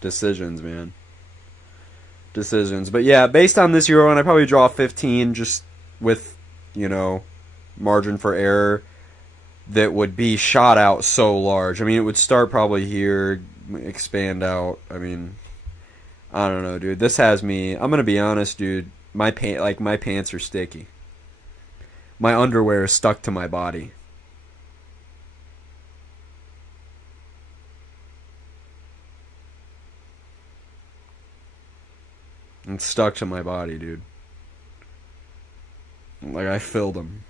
Decisions, man. Decisions. But yeah, based on this Euro, and I probably draw 15 just with, you know, margin for error that would be shot out so large. I mean, it would start probably here, expand out. I mean, I don't know, dude. This has me, I'm going to be honest, dude. My pants are sticky. My underwear is stuck to my body. It's stuck to my body, dude. Like, I filled them.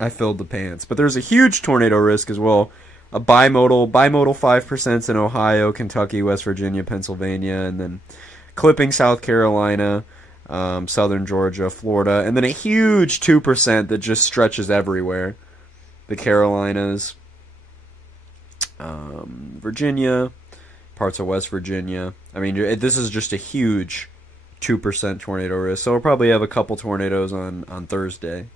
I filled the pants. But there's a huge tornado risk as well. A bimodal 5% in Ohio, Kentucky, West Virginia, Pennsylvania, and then clipping South Carolina. southern Georgia, Florida, and then a huge 2% that just stretches everywhere. The Carolinas, Virginia, parts of West Virginia. I mean, this is just a huge 2% tornado risk. So we'll probably have a couple tornadoes on Thursday.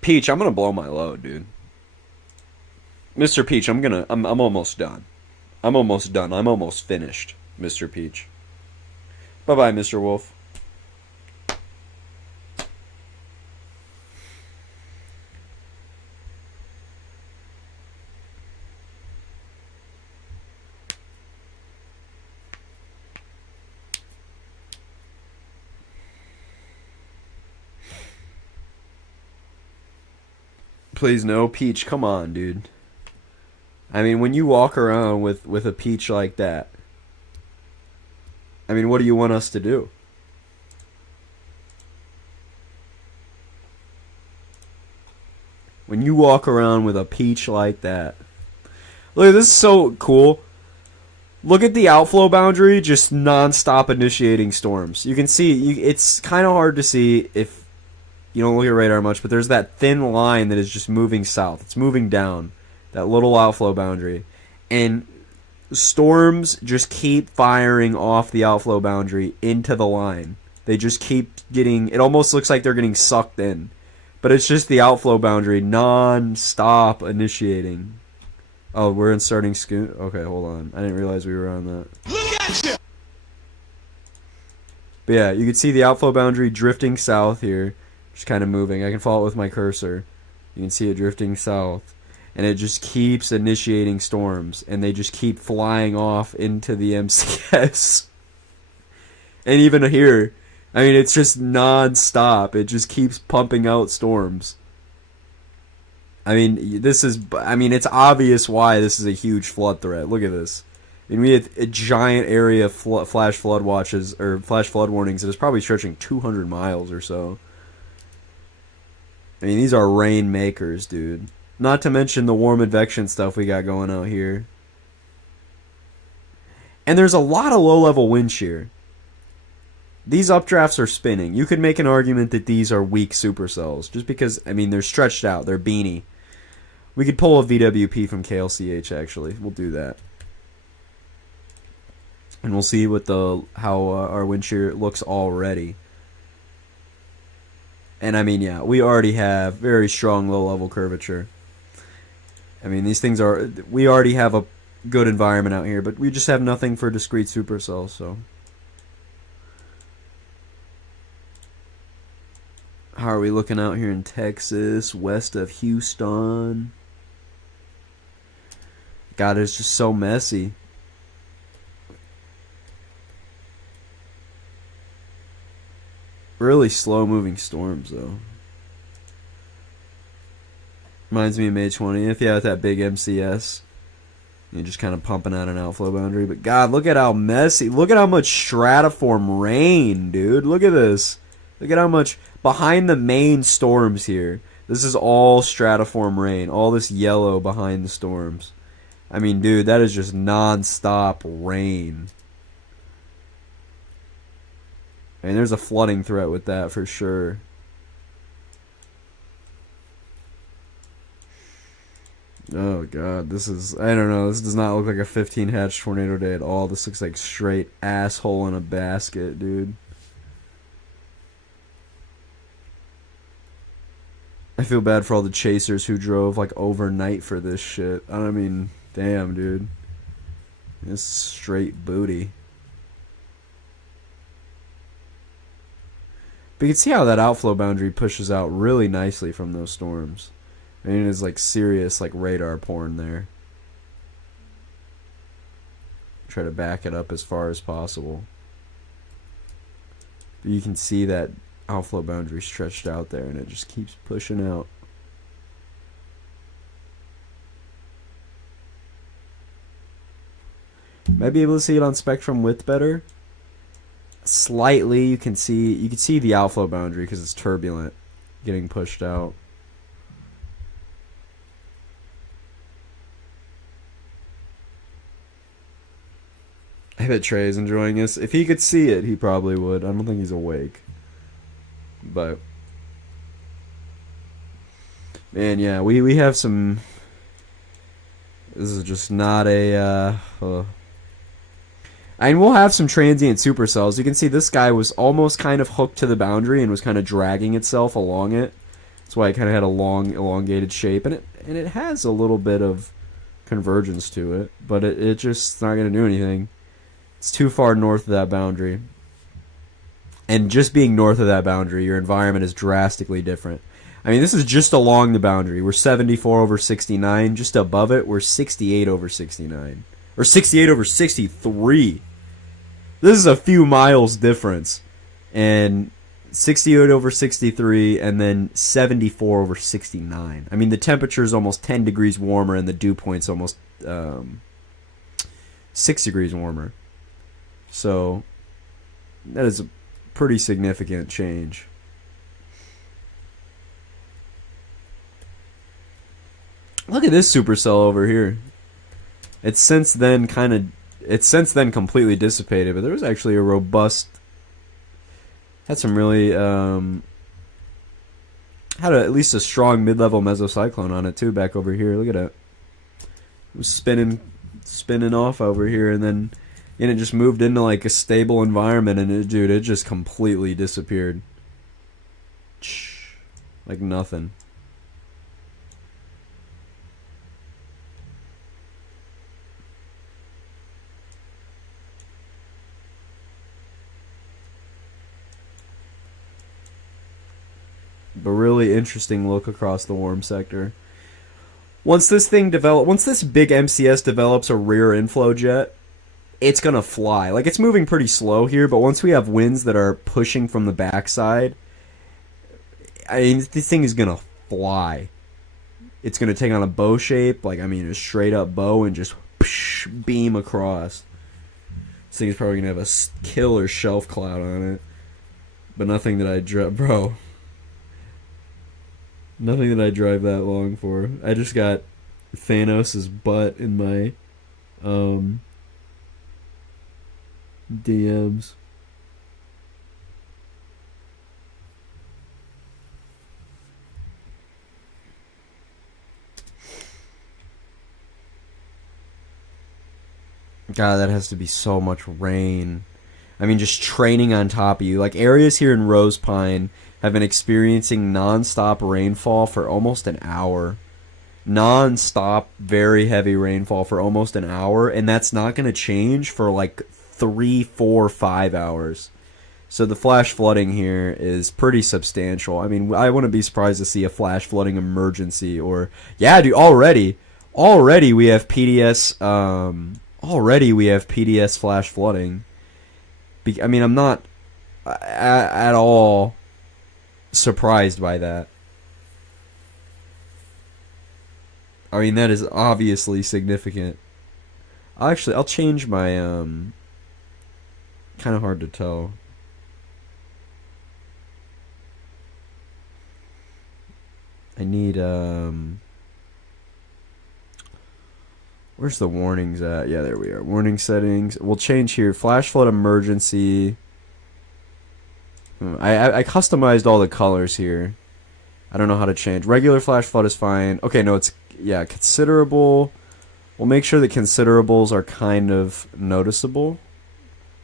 Peach, I'm gonna blow my load, dude. Mr. Peach, I'm almost done. I'm almost done. I'm almost finished, Mr. Peach. Bye-bye, Mr. Wolf. Please no, Peach, come on, dude. I mean, when you walk around with a peach like that, I mean, what do you want us to do? When you walk around with a peach like that. Look, this is so cool. Look at the outflow boundary, just non-stop initiating storms. You can see, it's kind of hard to see if you don't look at radar much, but there's that thin line that is just moving south. It's moving down, that little outflow boundary. And storms just keep firing off the outflow boundary into the line. They just keep getting, it almost looks like they're getting sucked in. But it's just the outflow boundary non-stop initiating. Oh, we're in starting scoot? Okay, hold on. I didn't realize we were on that. Look at you! But yeah, you can see the outflow boundary drifting south here. Just kind of moving. I can follow it with my cursor. You can see it drifting south. And it just keeps initiating storms. And they just keep flying off into the MCS. And even here, I mean, it's just non-stop. It just keeps pumping out storms. I mean, it's obvious why this is a huge flood threat. Look at this. I mean, we had a giant area of flash flood watches, or flash flood warnings that is probably stretching 200 miles or so. I mean, these are rain makers, dude. Not to mention the warm advection stuff we got going out here. And there's a lot of low-level wind shear. These updrafts are spinning. You could make an argument that these are weak supercells, just because, I mean, they're stretched out. They're beanie. We could pull a VWP from KLCH, actually. We'll do that. And we'll see what how our wind shear looks already. And I mean, yeah, we already have very strong low-level curvature. I mean, these things are... We already have a good environment out here, but we just have nothing for discrete supercells, so... How are we looking out here in Texas, west of Houston? God, it's just so messy. Really slow-moving storms, though. Reminds me of May 20th. Yeah, with that big MCS. You're just kind of pumping out an outflow boundary. But God, look at how messy. Look at how much stratiform rain, dude. Look at this. Look at how much behind the main storms here. This is all stratiform rain. All this yellow behind the storms. I mean, dude, that is just non-stop rain. I mean, there's a flooding threat with that for sure. Oh, God, this is... I don't know. This does not look like a 15 hatch tornado day at all. This looks like straight asshole in a basket, dude. I feel bad for all the chasers who drove, like, overnight for this shit. I mean, damn, dude. It's straight booty. But you can see how that outflow boundary pushes out really nicely from those storms. I mean, it's like serious, like, radar porn there. Try to back it up as far as possible. But you can see that outflow boundary stretched out there, and it just keeps pushing out. Might be able to see it on spectrum width better. slightly. You can see the outflow boundary because it's turbulent, getting pushed out. I bet Trey is enjoying this. If he could see it, he probably would. I don't think he's awake. But man, yeah, we have some. This is just not a. And we'll have some transient supercells. You can see this guy was almost kind of hooked to the boundary and was kind of dragging itself along it. That's why it kind of had a long, elongated shape, and it has a little bit of convergence to it, but it just not going to do anything. It's too far north of that boundary. And just being north of that boundary, your environment is drastically different. I mean, this is just along the boundary. We're 74 over 69. Just above it, we're 68 over 69. Or 68 over 63. This is a few miles difference. And 68 over 63, and then 74 over 69. I mean, the temperature is almost 10 degrees warmer, and the dew point's almost 6 degrees warmer. So that is a pretty significant change. Look at this supercell over here. It's since then completely dissipated, but there was actually a robust, had some really had at least a strong mid-level mesocyclone on it too. Back over here, look at it. It was spinning off over here, and then it just moved into like a stable environment, and it just completely disappeared, like nothing. But really interesting look across the warm sector. Once this big MCS develops a rear inflow jet, it's gonna fly. Like, it's moving pretty slow here, but once we have winds that are pushing from the backside, I mean, this thing is gonna fly. It's gonna take on a bow shape, like, I mean, a straight up bow, and just beam across. This thing is probably gonna have a killer shelf cloud on it, but nothing that I bro. Nothing that I drive that long for. I just got Thanos' butt in my DMs. God, that has to be so much rain. I mean, just training on top of you. Like, areas here in Rose Pine have been experiencing non-stop rainfall for almost an hour. Non-stop, very heavy rainfall for almost an hour, and that's not going to change for like 3, 4, 5 hours. So the flash flooding here is pretty substantial. I mean, I wouldn't be surprised to see a flash flooding emergency, or yeah, dude, already we have PDS flash flooding. I mean, I'm not at all surprised by that. I mean, that is obviously significant. I'll change my kind of hard to tell. I need where's the warnings at? Yeah, there we are. Warning settings. We'll change here. Flash flood emergency. I customized all the colors here. I don't know how to change. Regular flash flood is fine. Okay, no, it's, yeah, considerable. We'll make sure that considerables are kind of noticeable.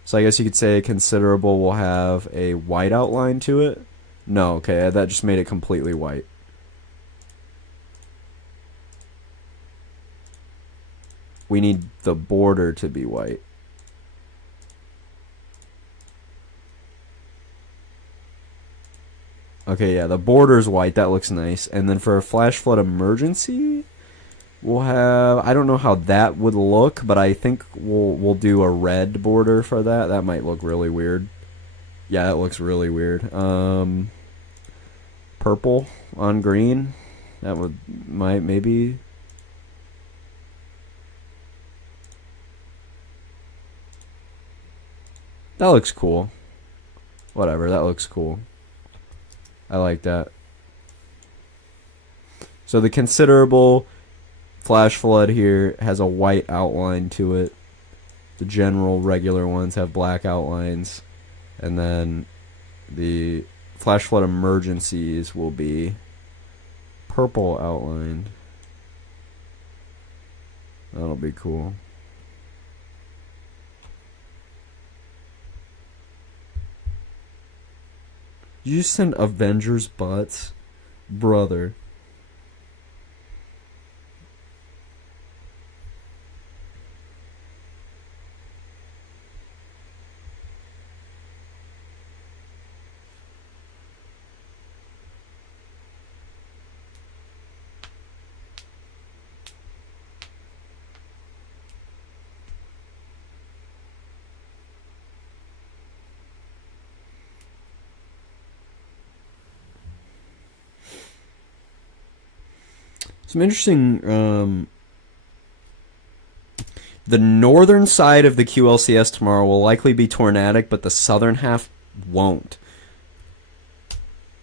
So I guess you could say considerable will have a white outline to it. No, okay, that just made it completely white. We need the border to be white. Okay, yeah, the border's white. That looks nice. And then for a flash flood emergency, we'll have, I don't know how that would look, but I think we'll do a red border for that. That might look really weird. Yeah, that looks really weird. Purple on green. That might maybe. That looks cool. Whatever, that looks cool. I like that. So the considerable flash flood here has a white outline to it. The general regular ones have black outlines. And then the flash flood emergencies will be purple outlined. That'll be cool. You just send Avengers butts? Brother. Some interesting, the northern side of the QLCS tomorrow will likely be tornadic, but the southern half won't.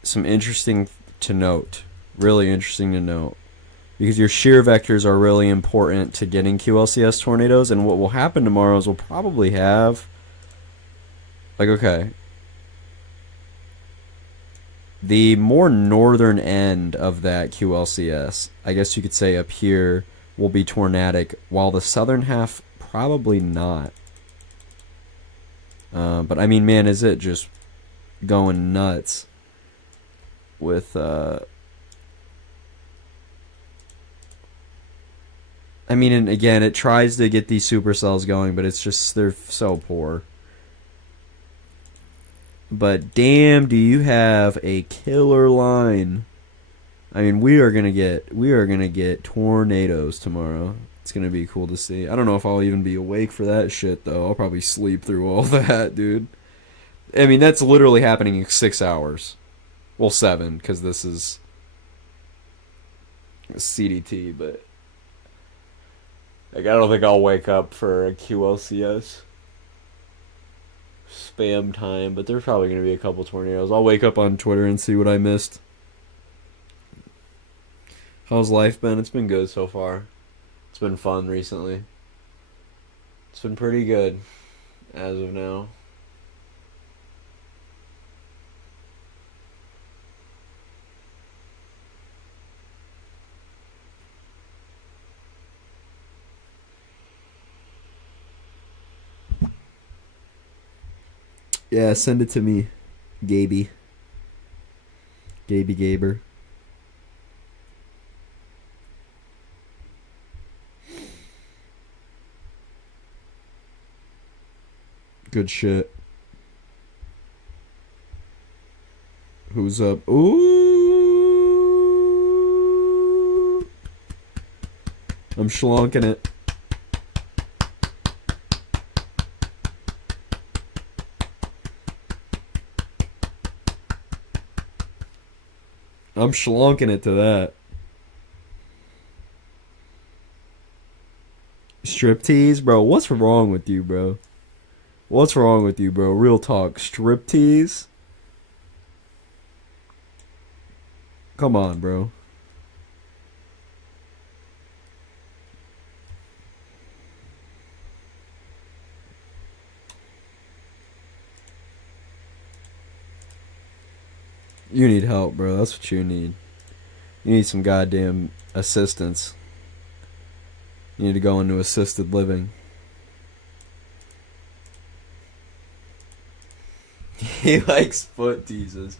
Some interesting to note. Really interesting to note. Because your shear vectors are really important to getting QLCS tornadoes, and what will happen tomorrow is we'll probably have, like, okay, the more northern end of that QLCS, I guess you could say up here, will be tornadic, while the southern half probably not. But I mean, man, is it just going nuts with I mean, and again, it tries to get these supercells going, but it's just, they're so poor. But damn, do you have a killer line? I mean, we are gonna get tornadoes tomorrow. It's gonna be cool to see. I don't know if I'll even be awake for that shit though. I'll probably sleep through all that, dude. I mean, that's literally happening in 6 hours. Well, 7, because this is CDT, but like, I don't think I'll wake up for a QLCS spam time, but there's probably going to be a couple tornadoes. I'll wake up on Twitter and see what I missed. How's life been? It's been good so far. It's been fun recently. It's been pretty good as of now. Yeah, send it to me, Gaby. Gaber. Good shit. Who's up? Ooh! I'm schlonking it. I'm schlonking it to that. Striptease? Bro, what's wrong with you, bro? What's wrong with you, bro? Real talk. Striptease? Come on, bro. You need help, bro. That's what you need. You need some goddamn assistance. You need to go into assisted living. He likes foot teases.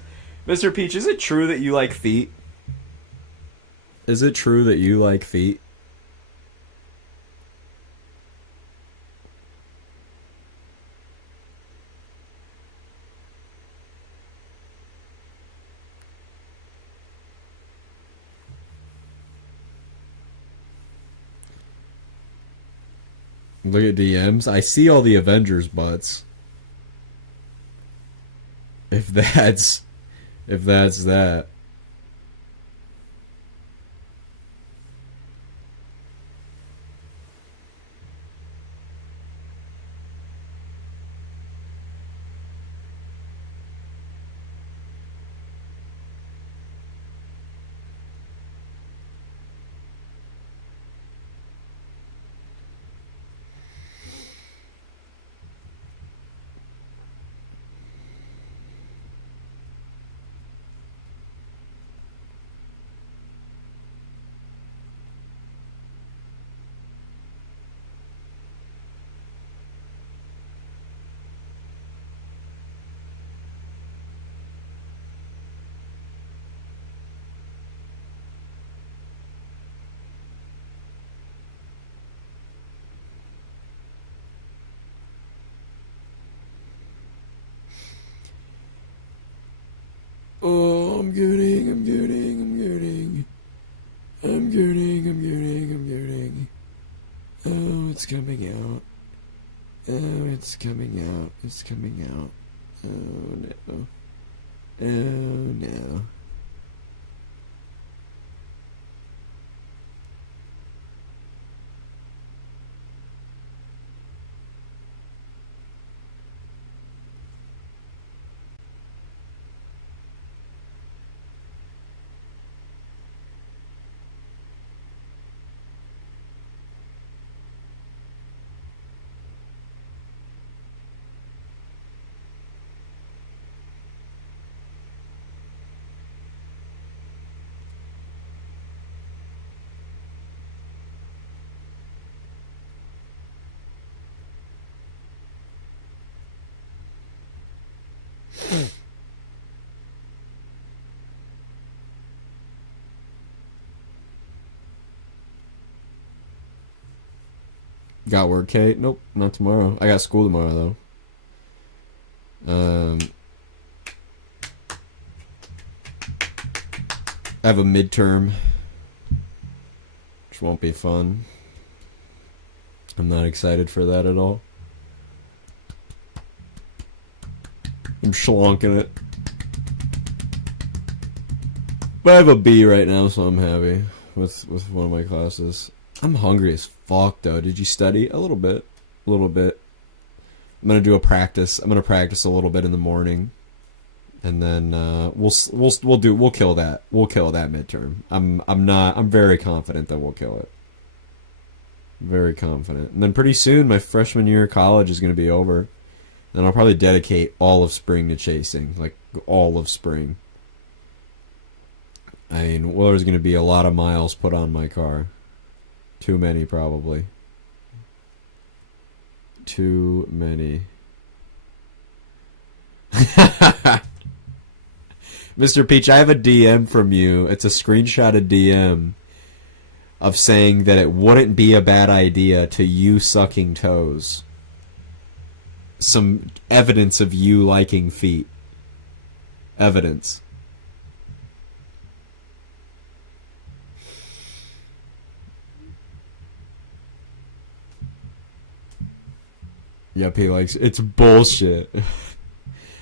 Mr. Peach, is it true that you like feet? Is it true that you like feet? Look at DMs. I see all the Avengers butts. If that's that. I'm gooning, I'm gooning, I'm gooning. I'm gooning, I'm gooning, I'm gooning. Oh, it's coming out. Oh, it's coming out. It's coming out. Oh, no. Oh, no. Got work, Kate? Nope, not tomorrow. I got school tomorrow, though. I have a midterm, which won't be fun. I'm not excited for that at all. I'm schlonking it. But I have a B right now, so I'm happy with one of my classes. I'm hungry as fuck, though. Did you study? A little bit. A little bit. I'm gonna do a practice. I'm gonna practice a little bit in the morning, and then we'll kill that. We'll kill that midterm. I'm very confident that we'll kill it. Very confident. And then pretty soon, my freshman year of college is gonna be over. And I'll probably dedicate all of spring to chasing, like all of spring. I mean, well, there's gonna be a lot of miles put on my car. Too many, probably. Too many. Mr. Peach, I have a DM from you. It's a screenshot of DM of saying that it wouldn't be a bad idea to you sucking toes. Some evidence of you liking feet. Evidence. Yep, he likes it's bullshit.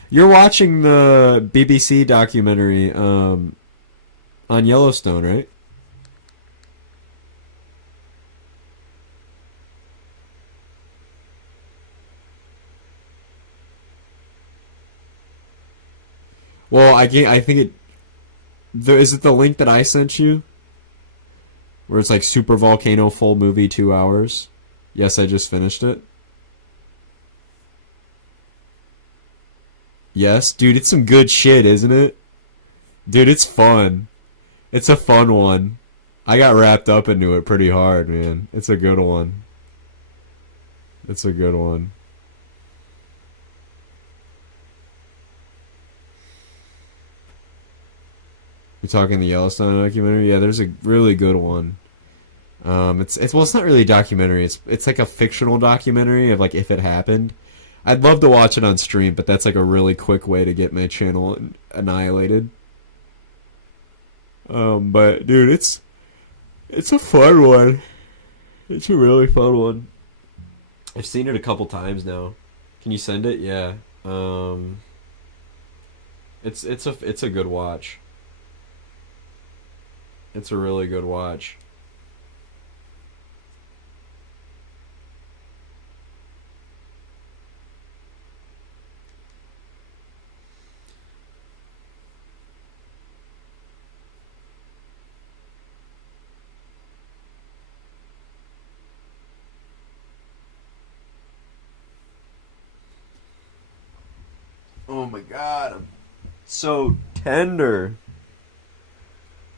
You're watching the BBC documentary on Yellowstone, right? Well, I think it. Is it the link that I sent you? Where it's like Super Volcano full movie 2 hours? Yes, I just finished it. Yes, dude, it's some good shit, isn't it? Dude, it's fun. It's a fun one. I got wrapped up into it pretty hard, man. It's a good one. It's a good one. You're talking the Yellowstone documentary? Yeah, there's a really good one. It's well, it's not really a documentary. It's like a fictional documentary of like if it happened. I'd love to watch it on stream, but that's like a really quick way to get my channel annihilated. But dude, it's a fun one. It's a really fun one. I've seen it a couple times now. Can you send it? Yeah. It's a good watch. It's a really good watch. Oh my god, I'm so tender.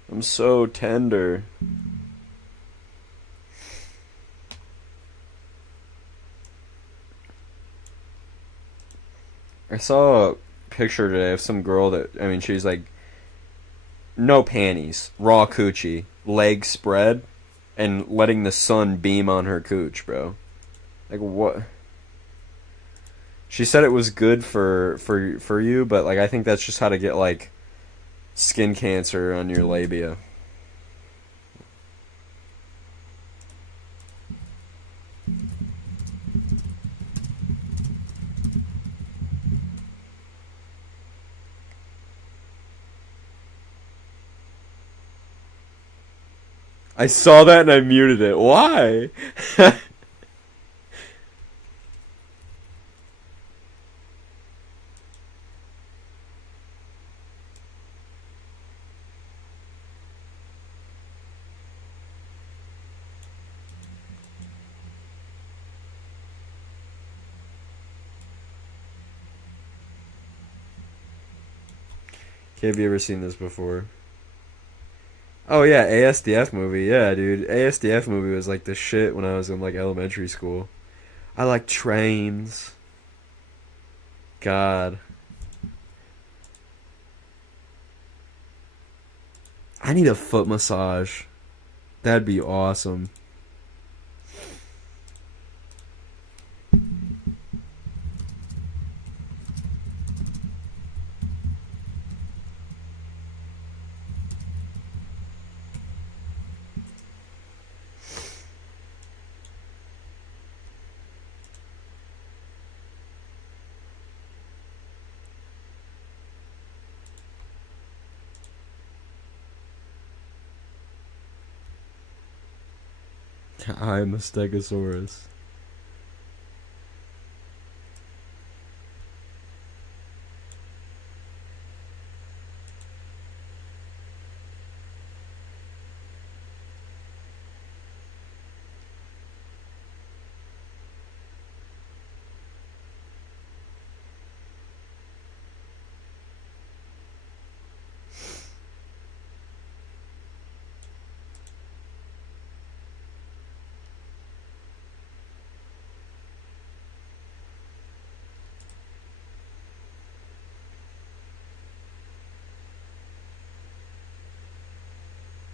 I'm so tender. I saw a picture today of some girl that, I mean, she's like, no panties, raw coochie, legs spread, and letting the sun beam on her cooch, bro. Like, what? She said it was good for you, but like I think that's just how to get like skin cancer on your labia. I saw that and I muted it. Why? Have you ever seen this before? Oh yeah, ASDF movie. Yeah, dude. ASDF movie was like the shit when I was in like elementary school. I like trains. God. I need a foot massage. That'd be awesome. I'm a stegosaurus.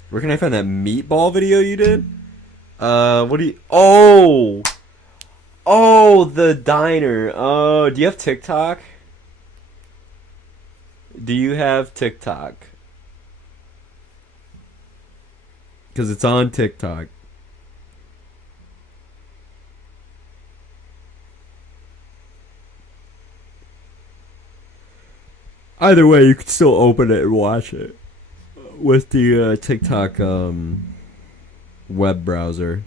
Where can I find that meatball video you did? What do you... Oh! Oh, the diner. Oh, do you have TikTok? Do you have TikTok? Because it's on TikTok. Either way, you can still open it and watch it with the TikTok web browser.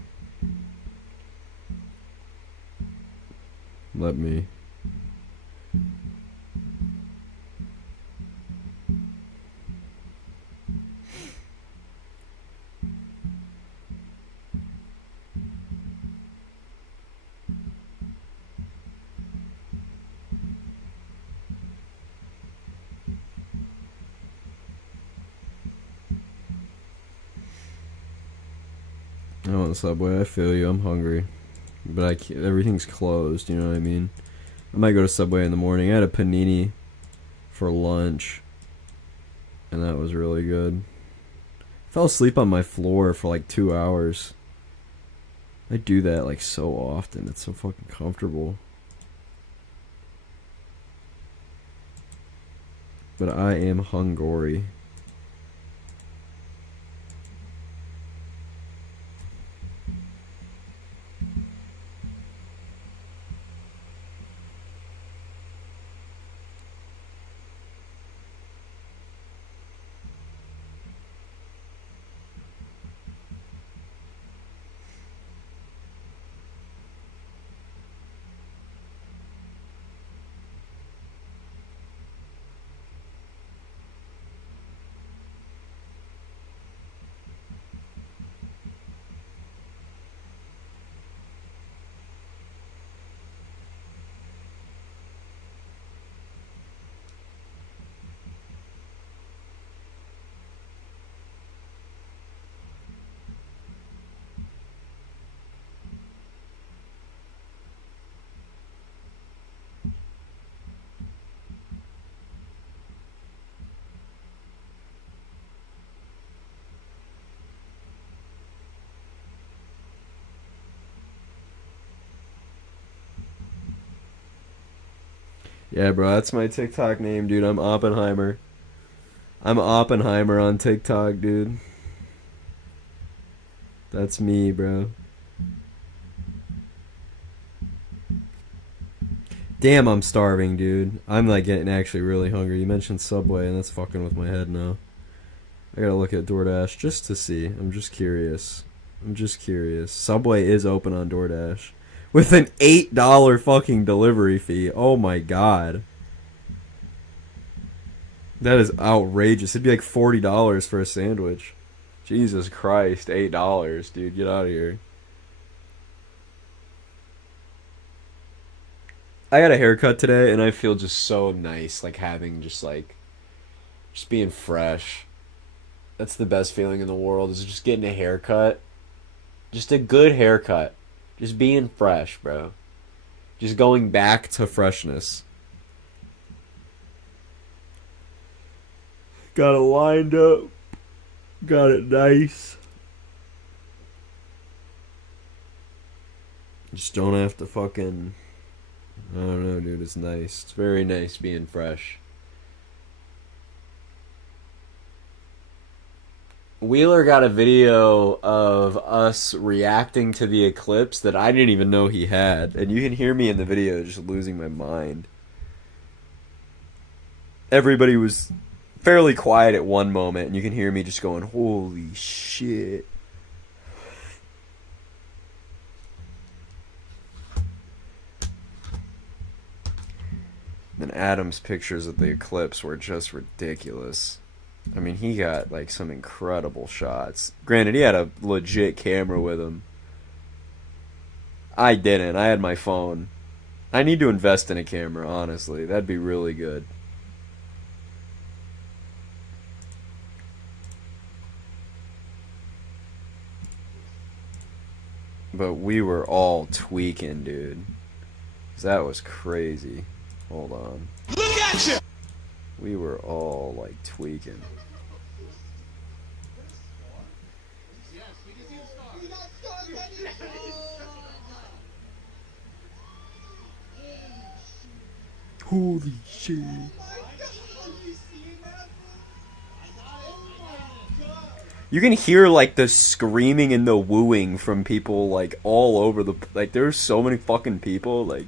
Let me. I want Subway. I feel you. I'm hungry, but I can't, everything's closed. You know what I mean? I might go to Subway in the morning. I had a panini for lunch, and that was really good. I fell asleep on my floor for like 2 hours. I do that like so often. It's so fucking comfortable. But I am hungry. Yeah, bro, that's my TikTok name, dude. I'm Oppenheimer. I'm Oppenheimer on TikTok, dude. That's me, bro. Damn, I'm starving, dude. I'm like getting actually really hungry. You mentioned Subway, and that's fucking with my head now. I gotta look at DoorDash just to see. I'm just curious. Subway is open on DoorDash with an $8 fucking delivery fee. Oh my god. That is outrageous. It'd be like $40 for a sandwich. Jesus Christ, $8, dude. Get out of here. I got a haircut today, and I feel just so nice, like having just being fresh. That's the best feeling in the world, is just getting a haircut. Just a good haircut. Just being fresh, bro. Just going back to freshness. Got it lined up. Got it nice. Just don't have to fucking... I don't know, dude. It's nice. It's very nice being fresh. Wheeler got a video of us reacting to the eclipse that I didn't even know he had. And you can hear me in the video just losing my mind. Everybody was fairly quiet at one moment, and you can hear me just going, holy shit. And Adam's pictures of the eclipse were just ridiculous. I mean, he got like some incredible shots. Granted, he had a legit camera with him. I didn't. I had my phone. I need to invest in a camera, honestly. That'd be really good. But we were all tweaking, dude. That was crazy. Hold on. Look at you! We were all like tweaking. Holy shit. You can hear like the screaming and the wooing from people like all over the... Like there's so many fucking people like...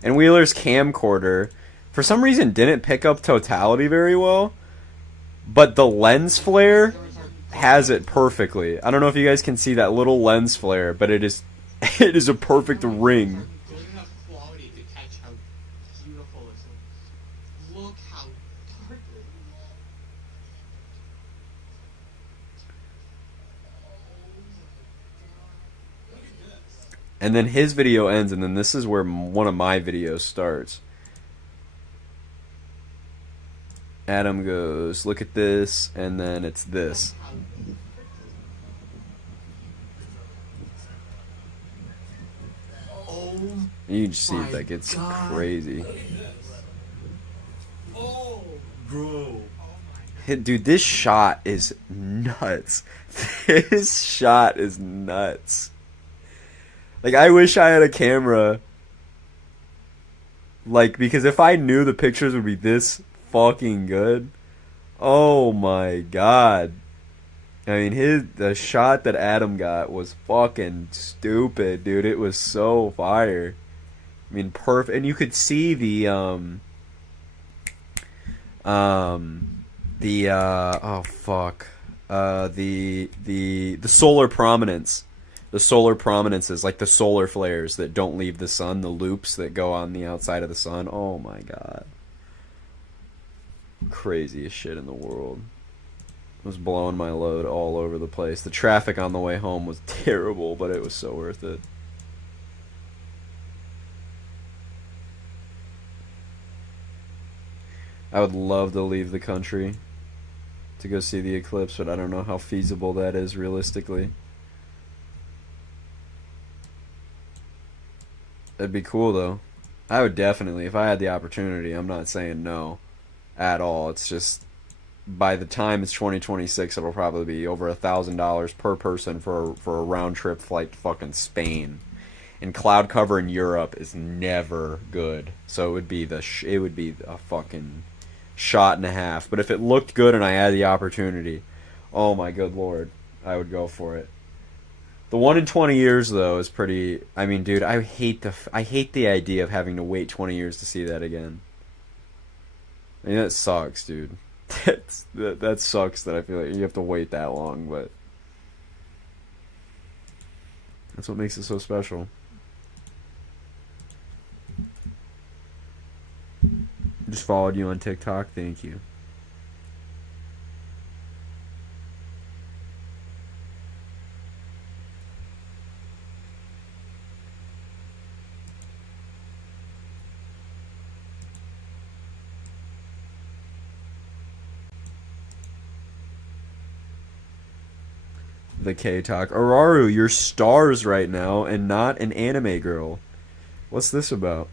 And Wheeler's camcorder, for some reason, didn't pick up totality very well, but the lens flare has it perfectly. I don't know if you guys can see that little lens flare, but it is a perfect ring. And then his video ends, and then this is where one of my videos starts. Adam goes, look at this, and then it's this. You can just see it, like, it's crazy. Oh, bro. Dude, this shot is nuts. This shot is nuts. Like, I wish I had a camera. Like, because if I knew the pictures would be this fucking good. Oh my god. I mean, the shot that Adam got was fucking stupid, dude. It was so fire. I mean, perfect. And you could see the, oh fuck. The solar prominence. The solar prominences, like the solar flares that don't leave the sun, the loops that go on the outside of the sun. Oh my god. Craziest shit in the world. It was blowing my load all over the place. The traffic on the way home was terrible, but it was so worth it. I would love to leave the country to go see the eclipse, but I don't know how feasible that is realistically. That'd be cool though. I would definitely, if I had the opportunity. I'm not saying no at all. It's just by the time it's 2026, it'll probably be over $1,000 per person for a round trip flight to fucking Spain. And cloud cover in Europe is never good, so it would be a fucking shot and a half. But if it looked good and I had the opportunity, oh my good lord, I would go for it. The one in 20 years though is pretty. I mean, dude, I hate the idea of having to wait 20 years to see that again. I mean, that sucks, dude. That sucks that I feel like you have to wait that long, but that's what makes it so special. Just followed you on TikTok. Thank you. The K talk. Araru, you're stars right now and not an anime girl. What's this about?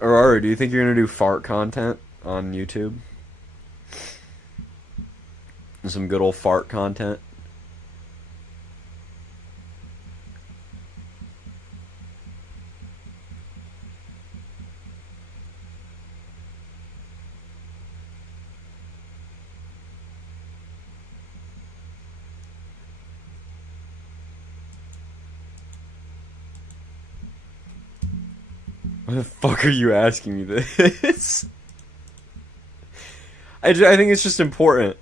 Araru, do you think you're gonna do fart content on YouTube? Some good old fart content? Why the fuck are you asking me this? I think it's just important.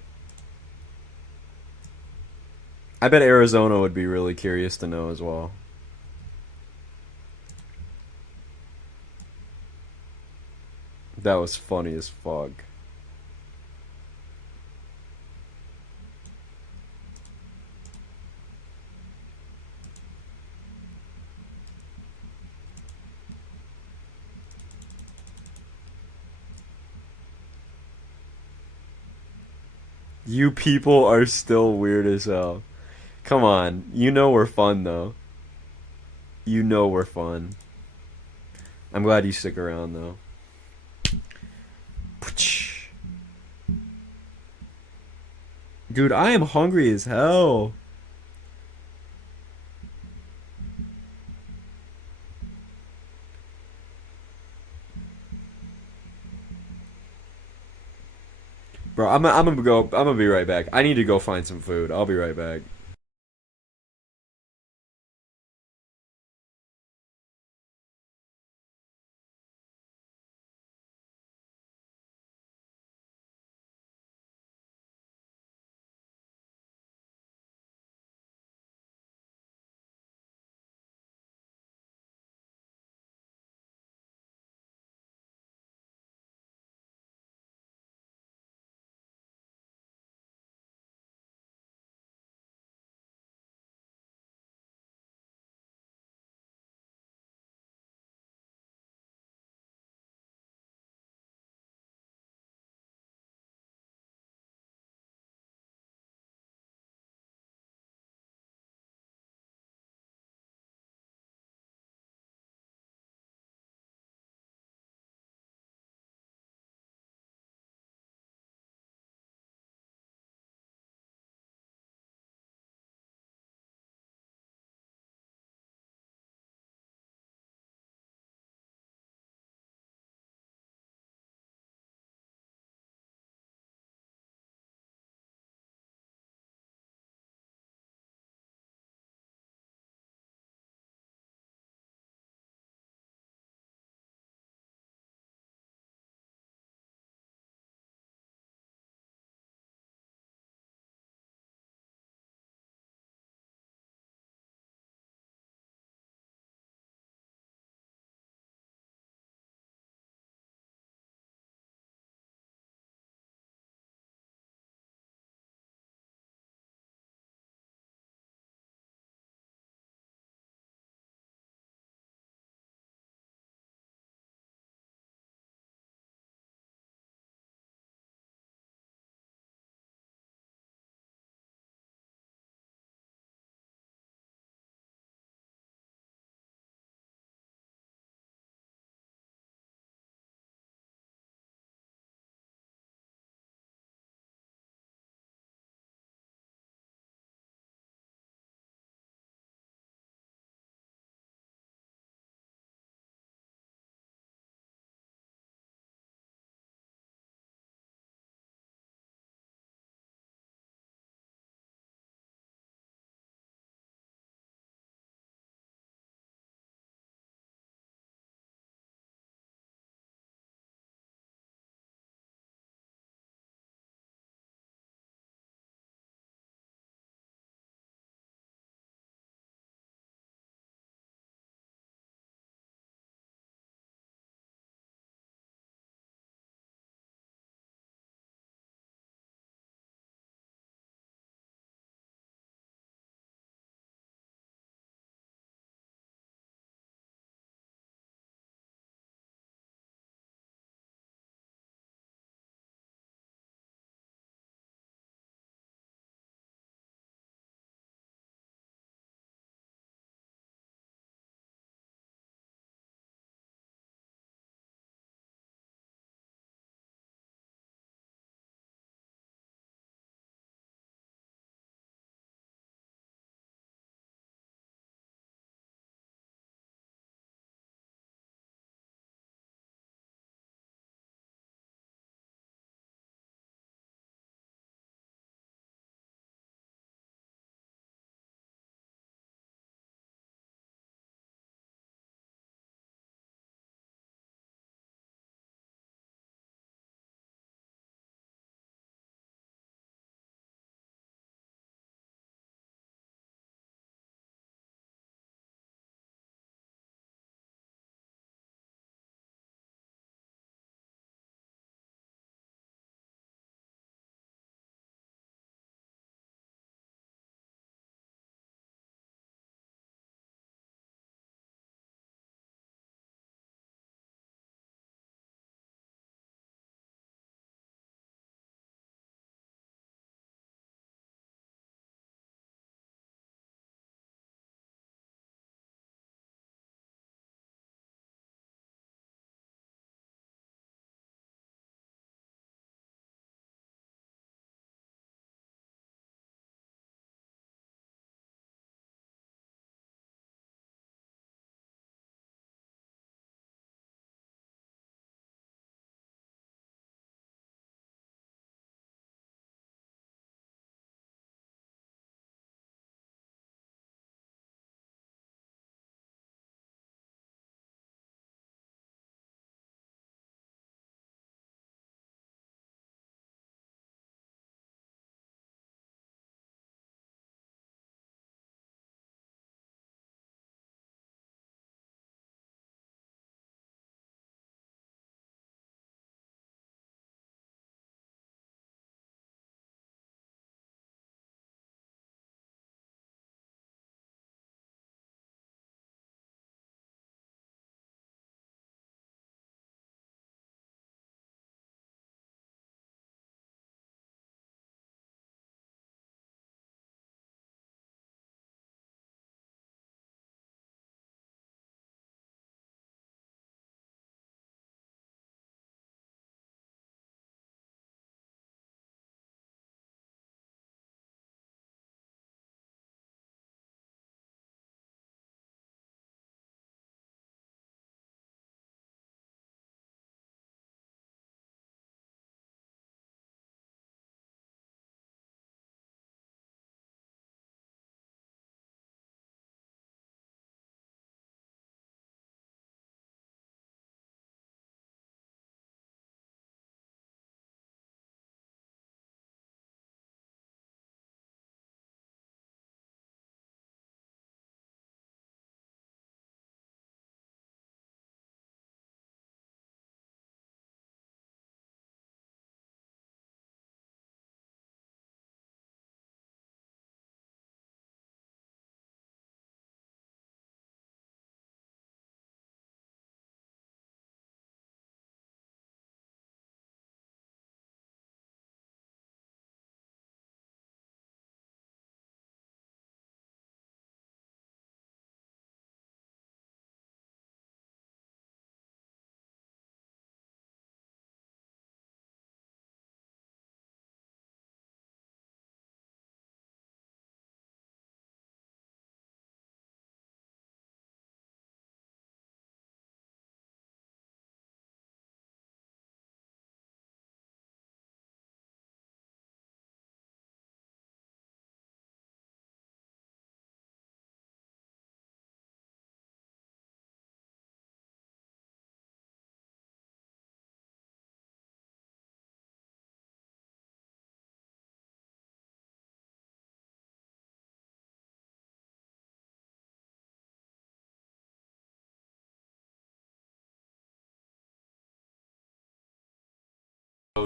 I bet Arizona would be really curious to know as well. That was funny as fuck. You people are still weird as hell. Come on, you know we're fun though. You know we're fun. I'm glad you stick around though. Dude, I am hungry as hell. Bro, I'm gonna go. I'm gonna be right back. I need to go find some food. I'll be right back.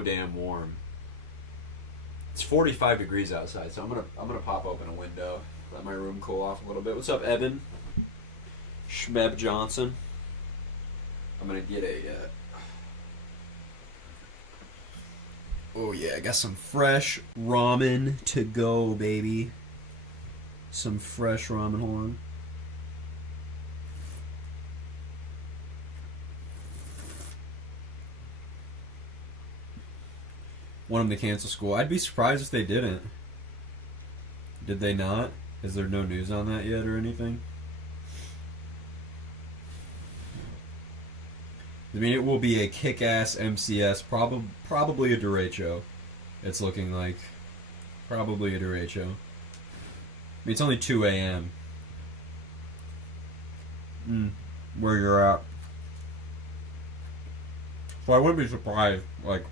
damn warm. It's 45 degrees outside, so I'm gonna pop open a window, let my room cool off a little bit. What's up, Evan? Schmeb Johnson. I'm gonna get a. Oh yeah, I got some fresh ramen to go, baby. Some fresh ramen. Hold on. Want them to cancel school. I'd be surprised if they didn't. Did they not? Is there no news on that yet or anything? I mean, it will be a kick-ass MCS, probably a derecho. It's looking like. Probably a derecho. I mean, it's only 2 a.m. Where you're at. So I wouldn't be surprised, like,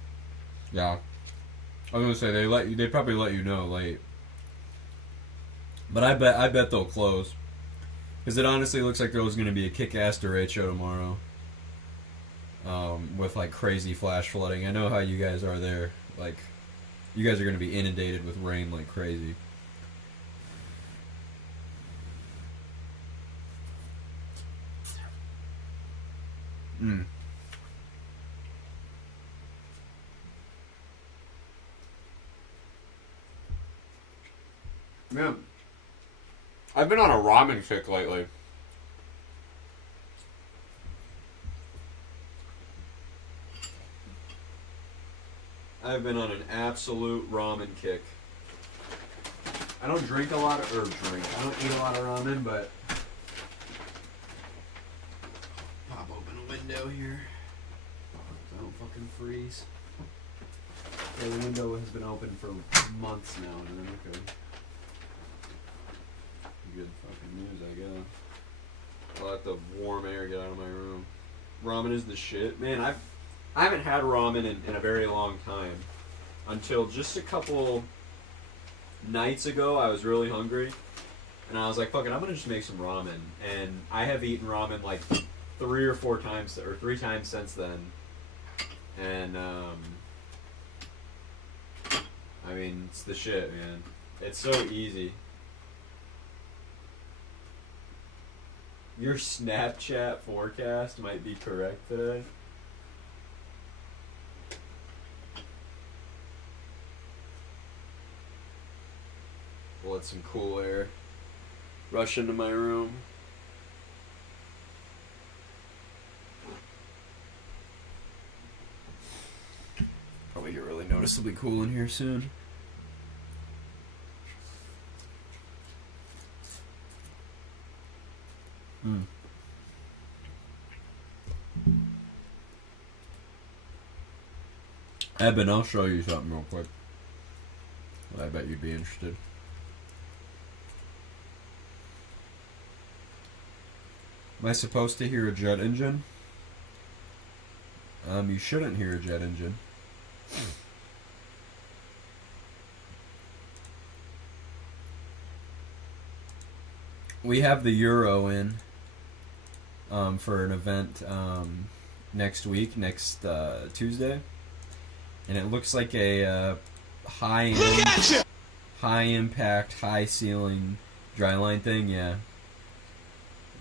yeah. I was gonna say they probably let you know late. But I bet they'll close. Because it honestly looks like there was gonna be a kick-ass derecho tomorrow. With like crazy flash flooding. I know how you guys are there. Like, you guys are gonna be inundated with rain like crazy. Man, I've been on a ramen kick lately. I've been on an absolute ramen kick. I don't drink a lot of, I don't eat a lot of ramen, but pop open a window here. So I don't fucking freeze. Yeah, the window has been open for months now, and okay. Good fucking news, I guess. I'll let the warm air get out of my room. Ramen is the shit. Man, I haven't had ramen in a very long time. Until just a couple nights ago, I was really hungry. And I was like, fuck it, I'm gonna just make some ramen. And I have eaten ramen like 3 or 4 times, or 3 times since then. And, I mean, it's the shit, man. It's so easy. Your Snapchat forecast might be correct today. We'll let some cool air rush into my room. Probably get really noticeably cool in here soon. Eben, I'll show you something real quick. I bet you'd be interested. Am I supposed to hear a jet engine? You shouldn't hear a jet engine. We have the Euro in for an event next week, next Tuesday, and it looks like a high impact, high ceiling dryline thing. Yeah,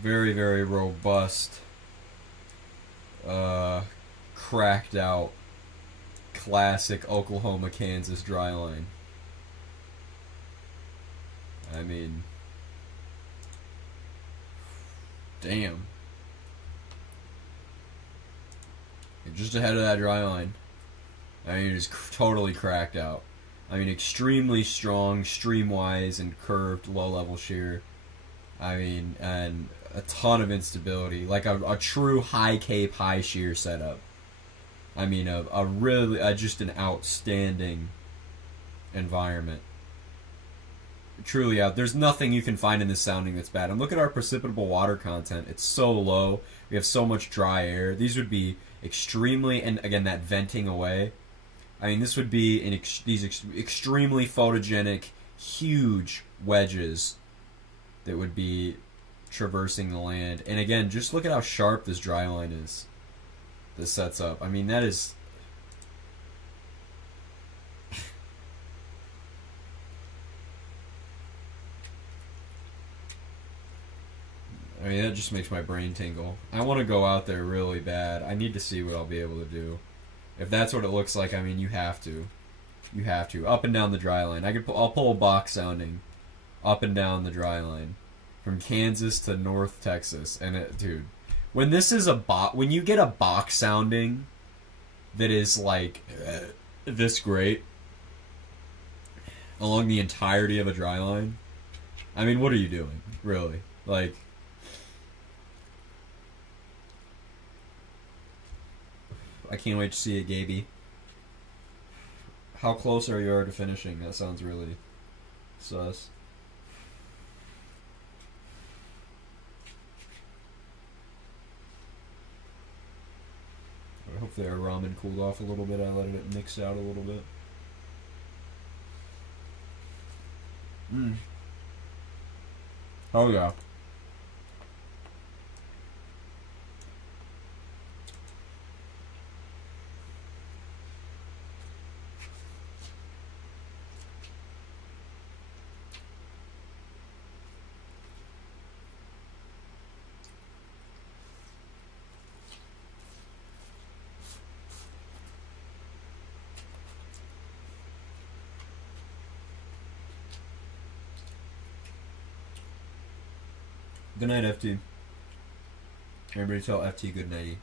very, very robust, cracked out, classic Oklahoma, Kansas dryline. I mean, damn. You're just ahead of that dry line. I mean, it's totally cracked out. I mean, extremely strong, stream-wise and curved, low-level shear. I mean, and a ton of instability. Like a true high cape, high shear setup. I mean, a really, just an outstanding environment. Truly out. There's nothing you can find in this sounding that's bad. And look at our precipitable water content. It's so low. We have so much dry air. These would be extremely, and again, that venting away. I mean, this would be these extremely photogenic, huge wedges that would be traversing the land. And again, just look at how sharp this dry line is. This sets up. I mean, that is I mean, that just makes my brain tingle. I want to go out there really bad. I need to see what I'll be able to do. If that's what it looks like, I mean, you have to. You have to. Up and down the dry line. I'll pull a box sounding up and down the dry line. From Kansas to North Texas. And it, dude, when this is when you get a box sounding that is like this great along the entirety of a dry line, I mean, what are you doing? Really? Like, I can't wait to see it, Gaby. How close are you to finishing? That sounds really sus. I hope their ramen cooled off a little bit. I let it mix out a little bit. Oh yeah. Good night, FT. Everybody tell FT good nighty.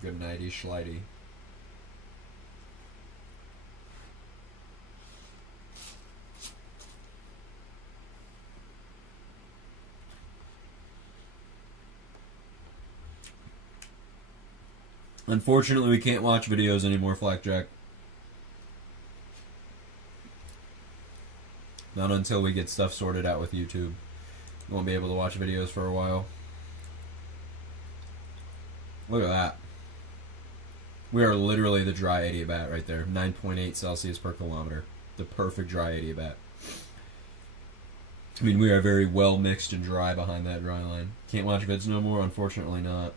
Good nighty, schlighty. Unfortunately, we can't watch videos anymore, Flackjack. Not until we get stuff sorted out with YouTube. Won't be able to watch videos for a while. Look at that. We are literally the dry adiabat right there. 9.8 Celsius per kilometer. The perfect dry adiabat. I mean, we are very well mixed and dry behind that dry line. Can't watch vids no more? Unfortunately not.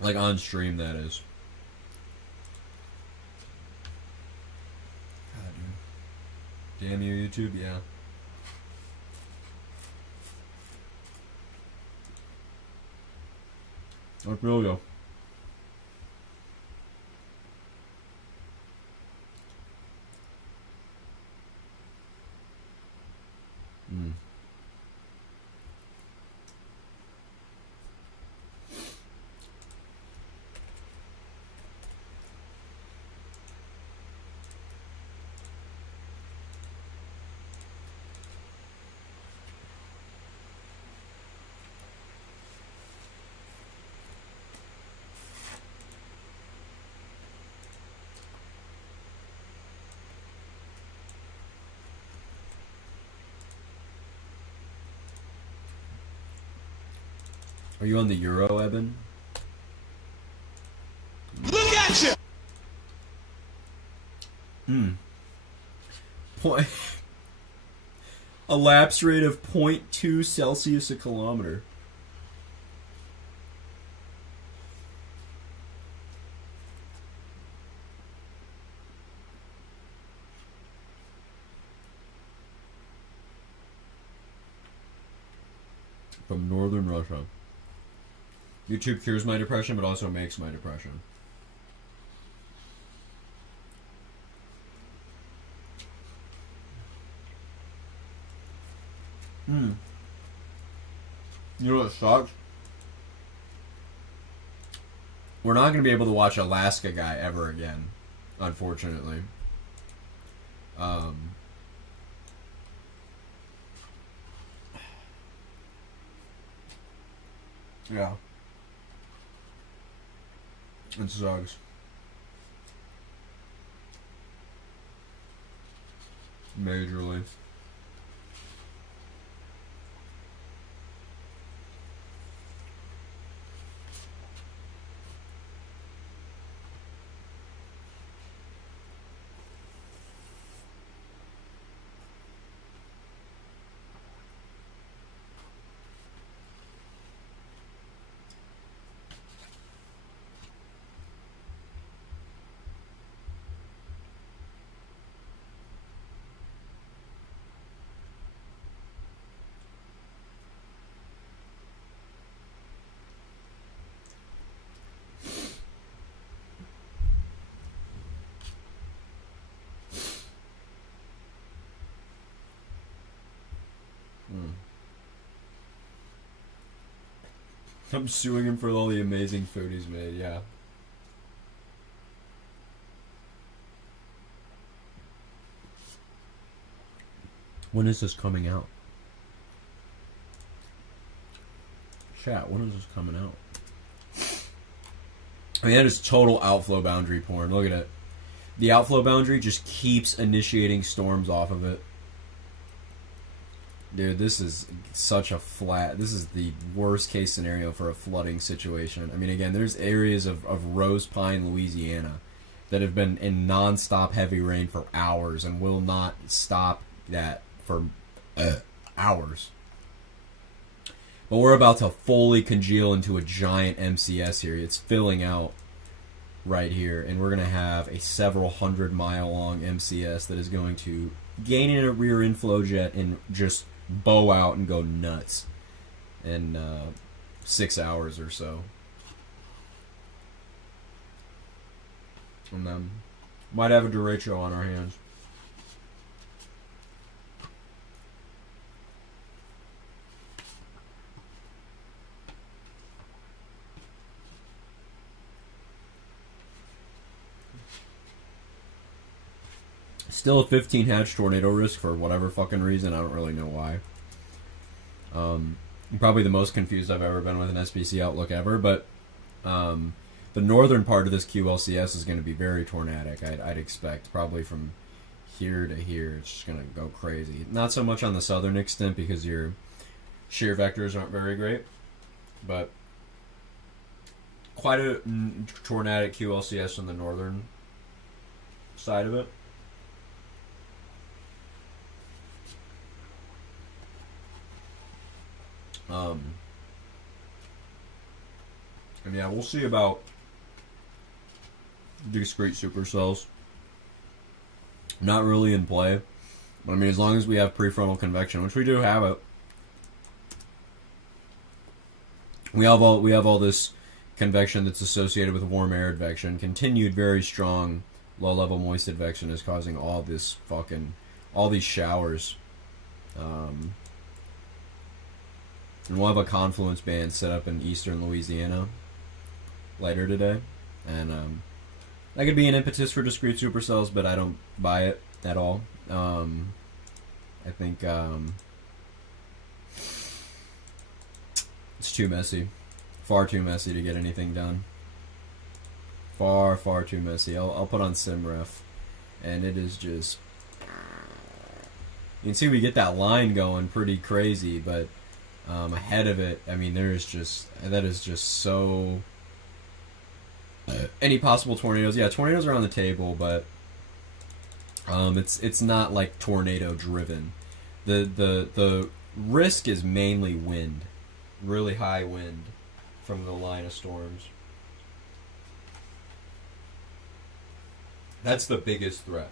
Like on stream, that is. God, dude. Damn you, YouTube, yeah. Let's really go. Are you on the Euro, Eben? Look at you! Point. A lapse rate of 0.2 Celsius a kilometer. From northern Russia. YouTube cures my depression, but also makes my depression. You know what sucks? We're not going to be able to watch Alaska Guy ever again, unfortunately. Yeah. It sucks. Majorly. I'm suing him for all the amazing food he's made, yeah. When is this coming out? Chat, when is this coming out? I mean, that is total outflow boundary porn. Look at it. The outflow boundary just keeps initiating storms off of it. Dude, this is such a flat... This is the worst case scenario for a flooding situation. I mean, again, there's areas of Rose Pine, Louisiana that have been in non-stop heavy rain for hours and will not stop that for hours. But we're about to fully congeal into a giant MCS here. It's filling out right here, and we're going to have a several 100-mile long MCS that is going to gain in a rear inflow jet and just bow out and go nuts in 6 hours or so. And then might have a derecho on our hands. Still a 15 hatch tornado risk for whatever fucking reason. I don't really know why. Probably the most confused I've ever been with an SPC outlook ever, but the northern part of this QLCS is going to be very tornadic, I'd expect. Probably from here to here, it's just going to go crazy. Not so much on the southern extent because your shear vectors aren't very great, but quite a tornadic QLCS on the northern side of it. And yeah, we'll see about discrete supercells. Not really in play, but I mean, as long as we have prefrontal convection, which we do have it, we have all this convection that's associated with warm air advection. Continued very strong low level moist advection is causing all these showers. And we'll have a confluence band set up in eastern Louisiana later today. And that could be an impetus for discrete supercells, but I don't buy it at all. I think it's too messy. Far too messy to get anything done. Far, far too messy. I'll put on SimRef, and it is just... You can see we get that line going pretty crazy, but ahead of it, I mean, that is just so... any possible tornadoes? Yeah, tornadoes are on the table, but it's not like tornado driven. The risk is mainly wind, really high wind from the line of storms. That's the biggest threat.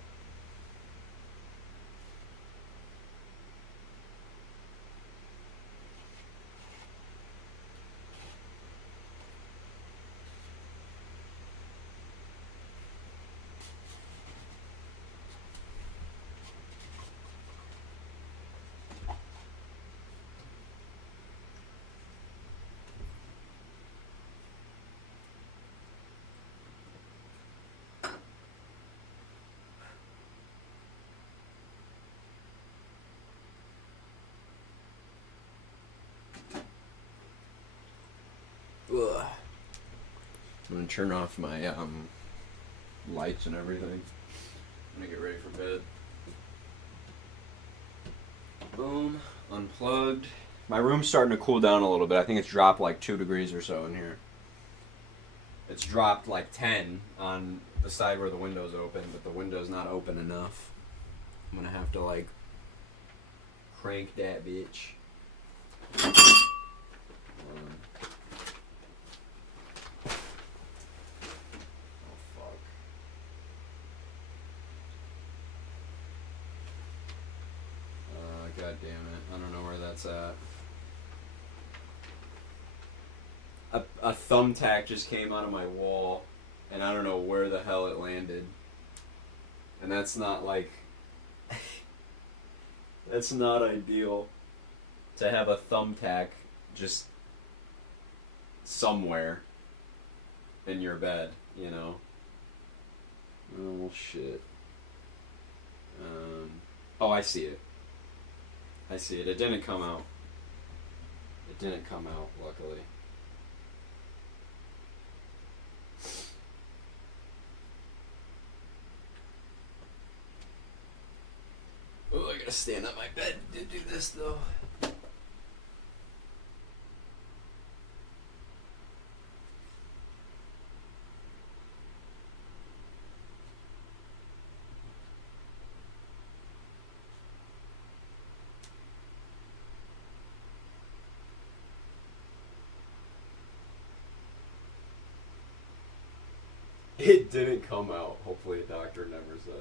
Ugh. I'm gonna turn off my lights and everything. I'm gonna get ready for bed. Boom, unplugged. My room's starting to cool down a little bit. I think it's dropped like 2 degrees or so in here. It's dropped like 10 on the side where the window's open, but the window's not open enough. I'm gonna have to like crank that bitch. God damn it. I don't know where that's at. A thumbtack just came out of my wall, and I don't know where the hell it landed. And that's not like... that's not ideal to have a thumbtack just somewhere in your bed, you know. Oh, well, shit. Oh, I see it. I see it. It didn't come out. It didn't come out, luckily. Oh, I gotta stand up my bed to do this, though. It didn't come out. Hopefully a doctor never said.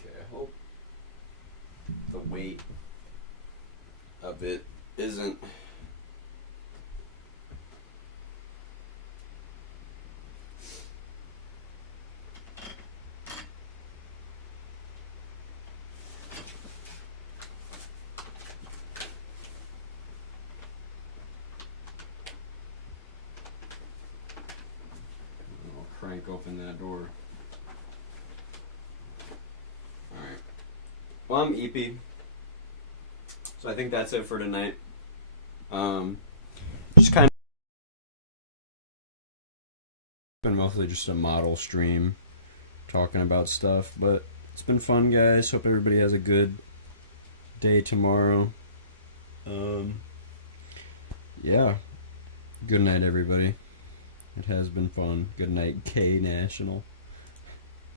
Okay, I hope the weight of it isn't... Crank open that door. Alright. Well, I'm EP. So I think that's it for tonight. Just kind of been mostly just a model stream talking about stuff, but it's been fun, guys. Hope everybody has a good day tomorrow. Yeah. Good night, everybody. It has been fun. Good night, K National.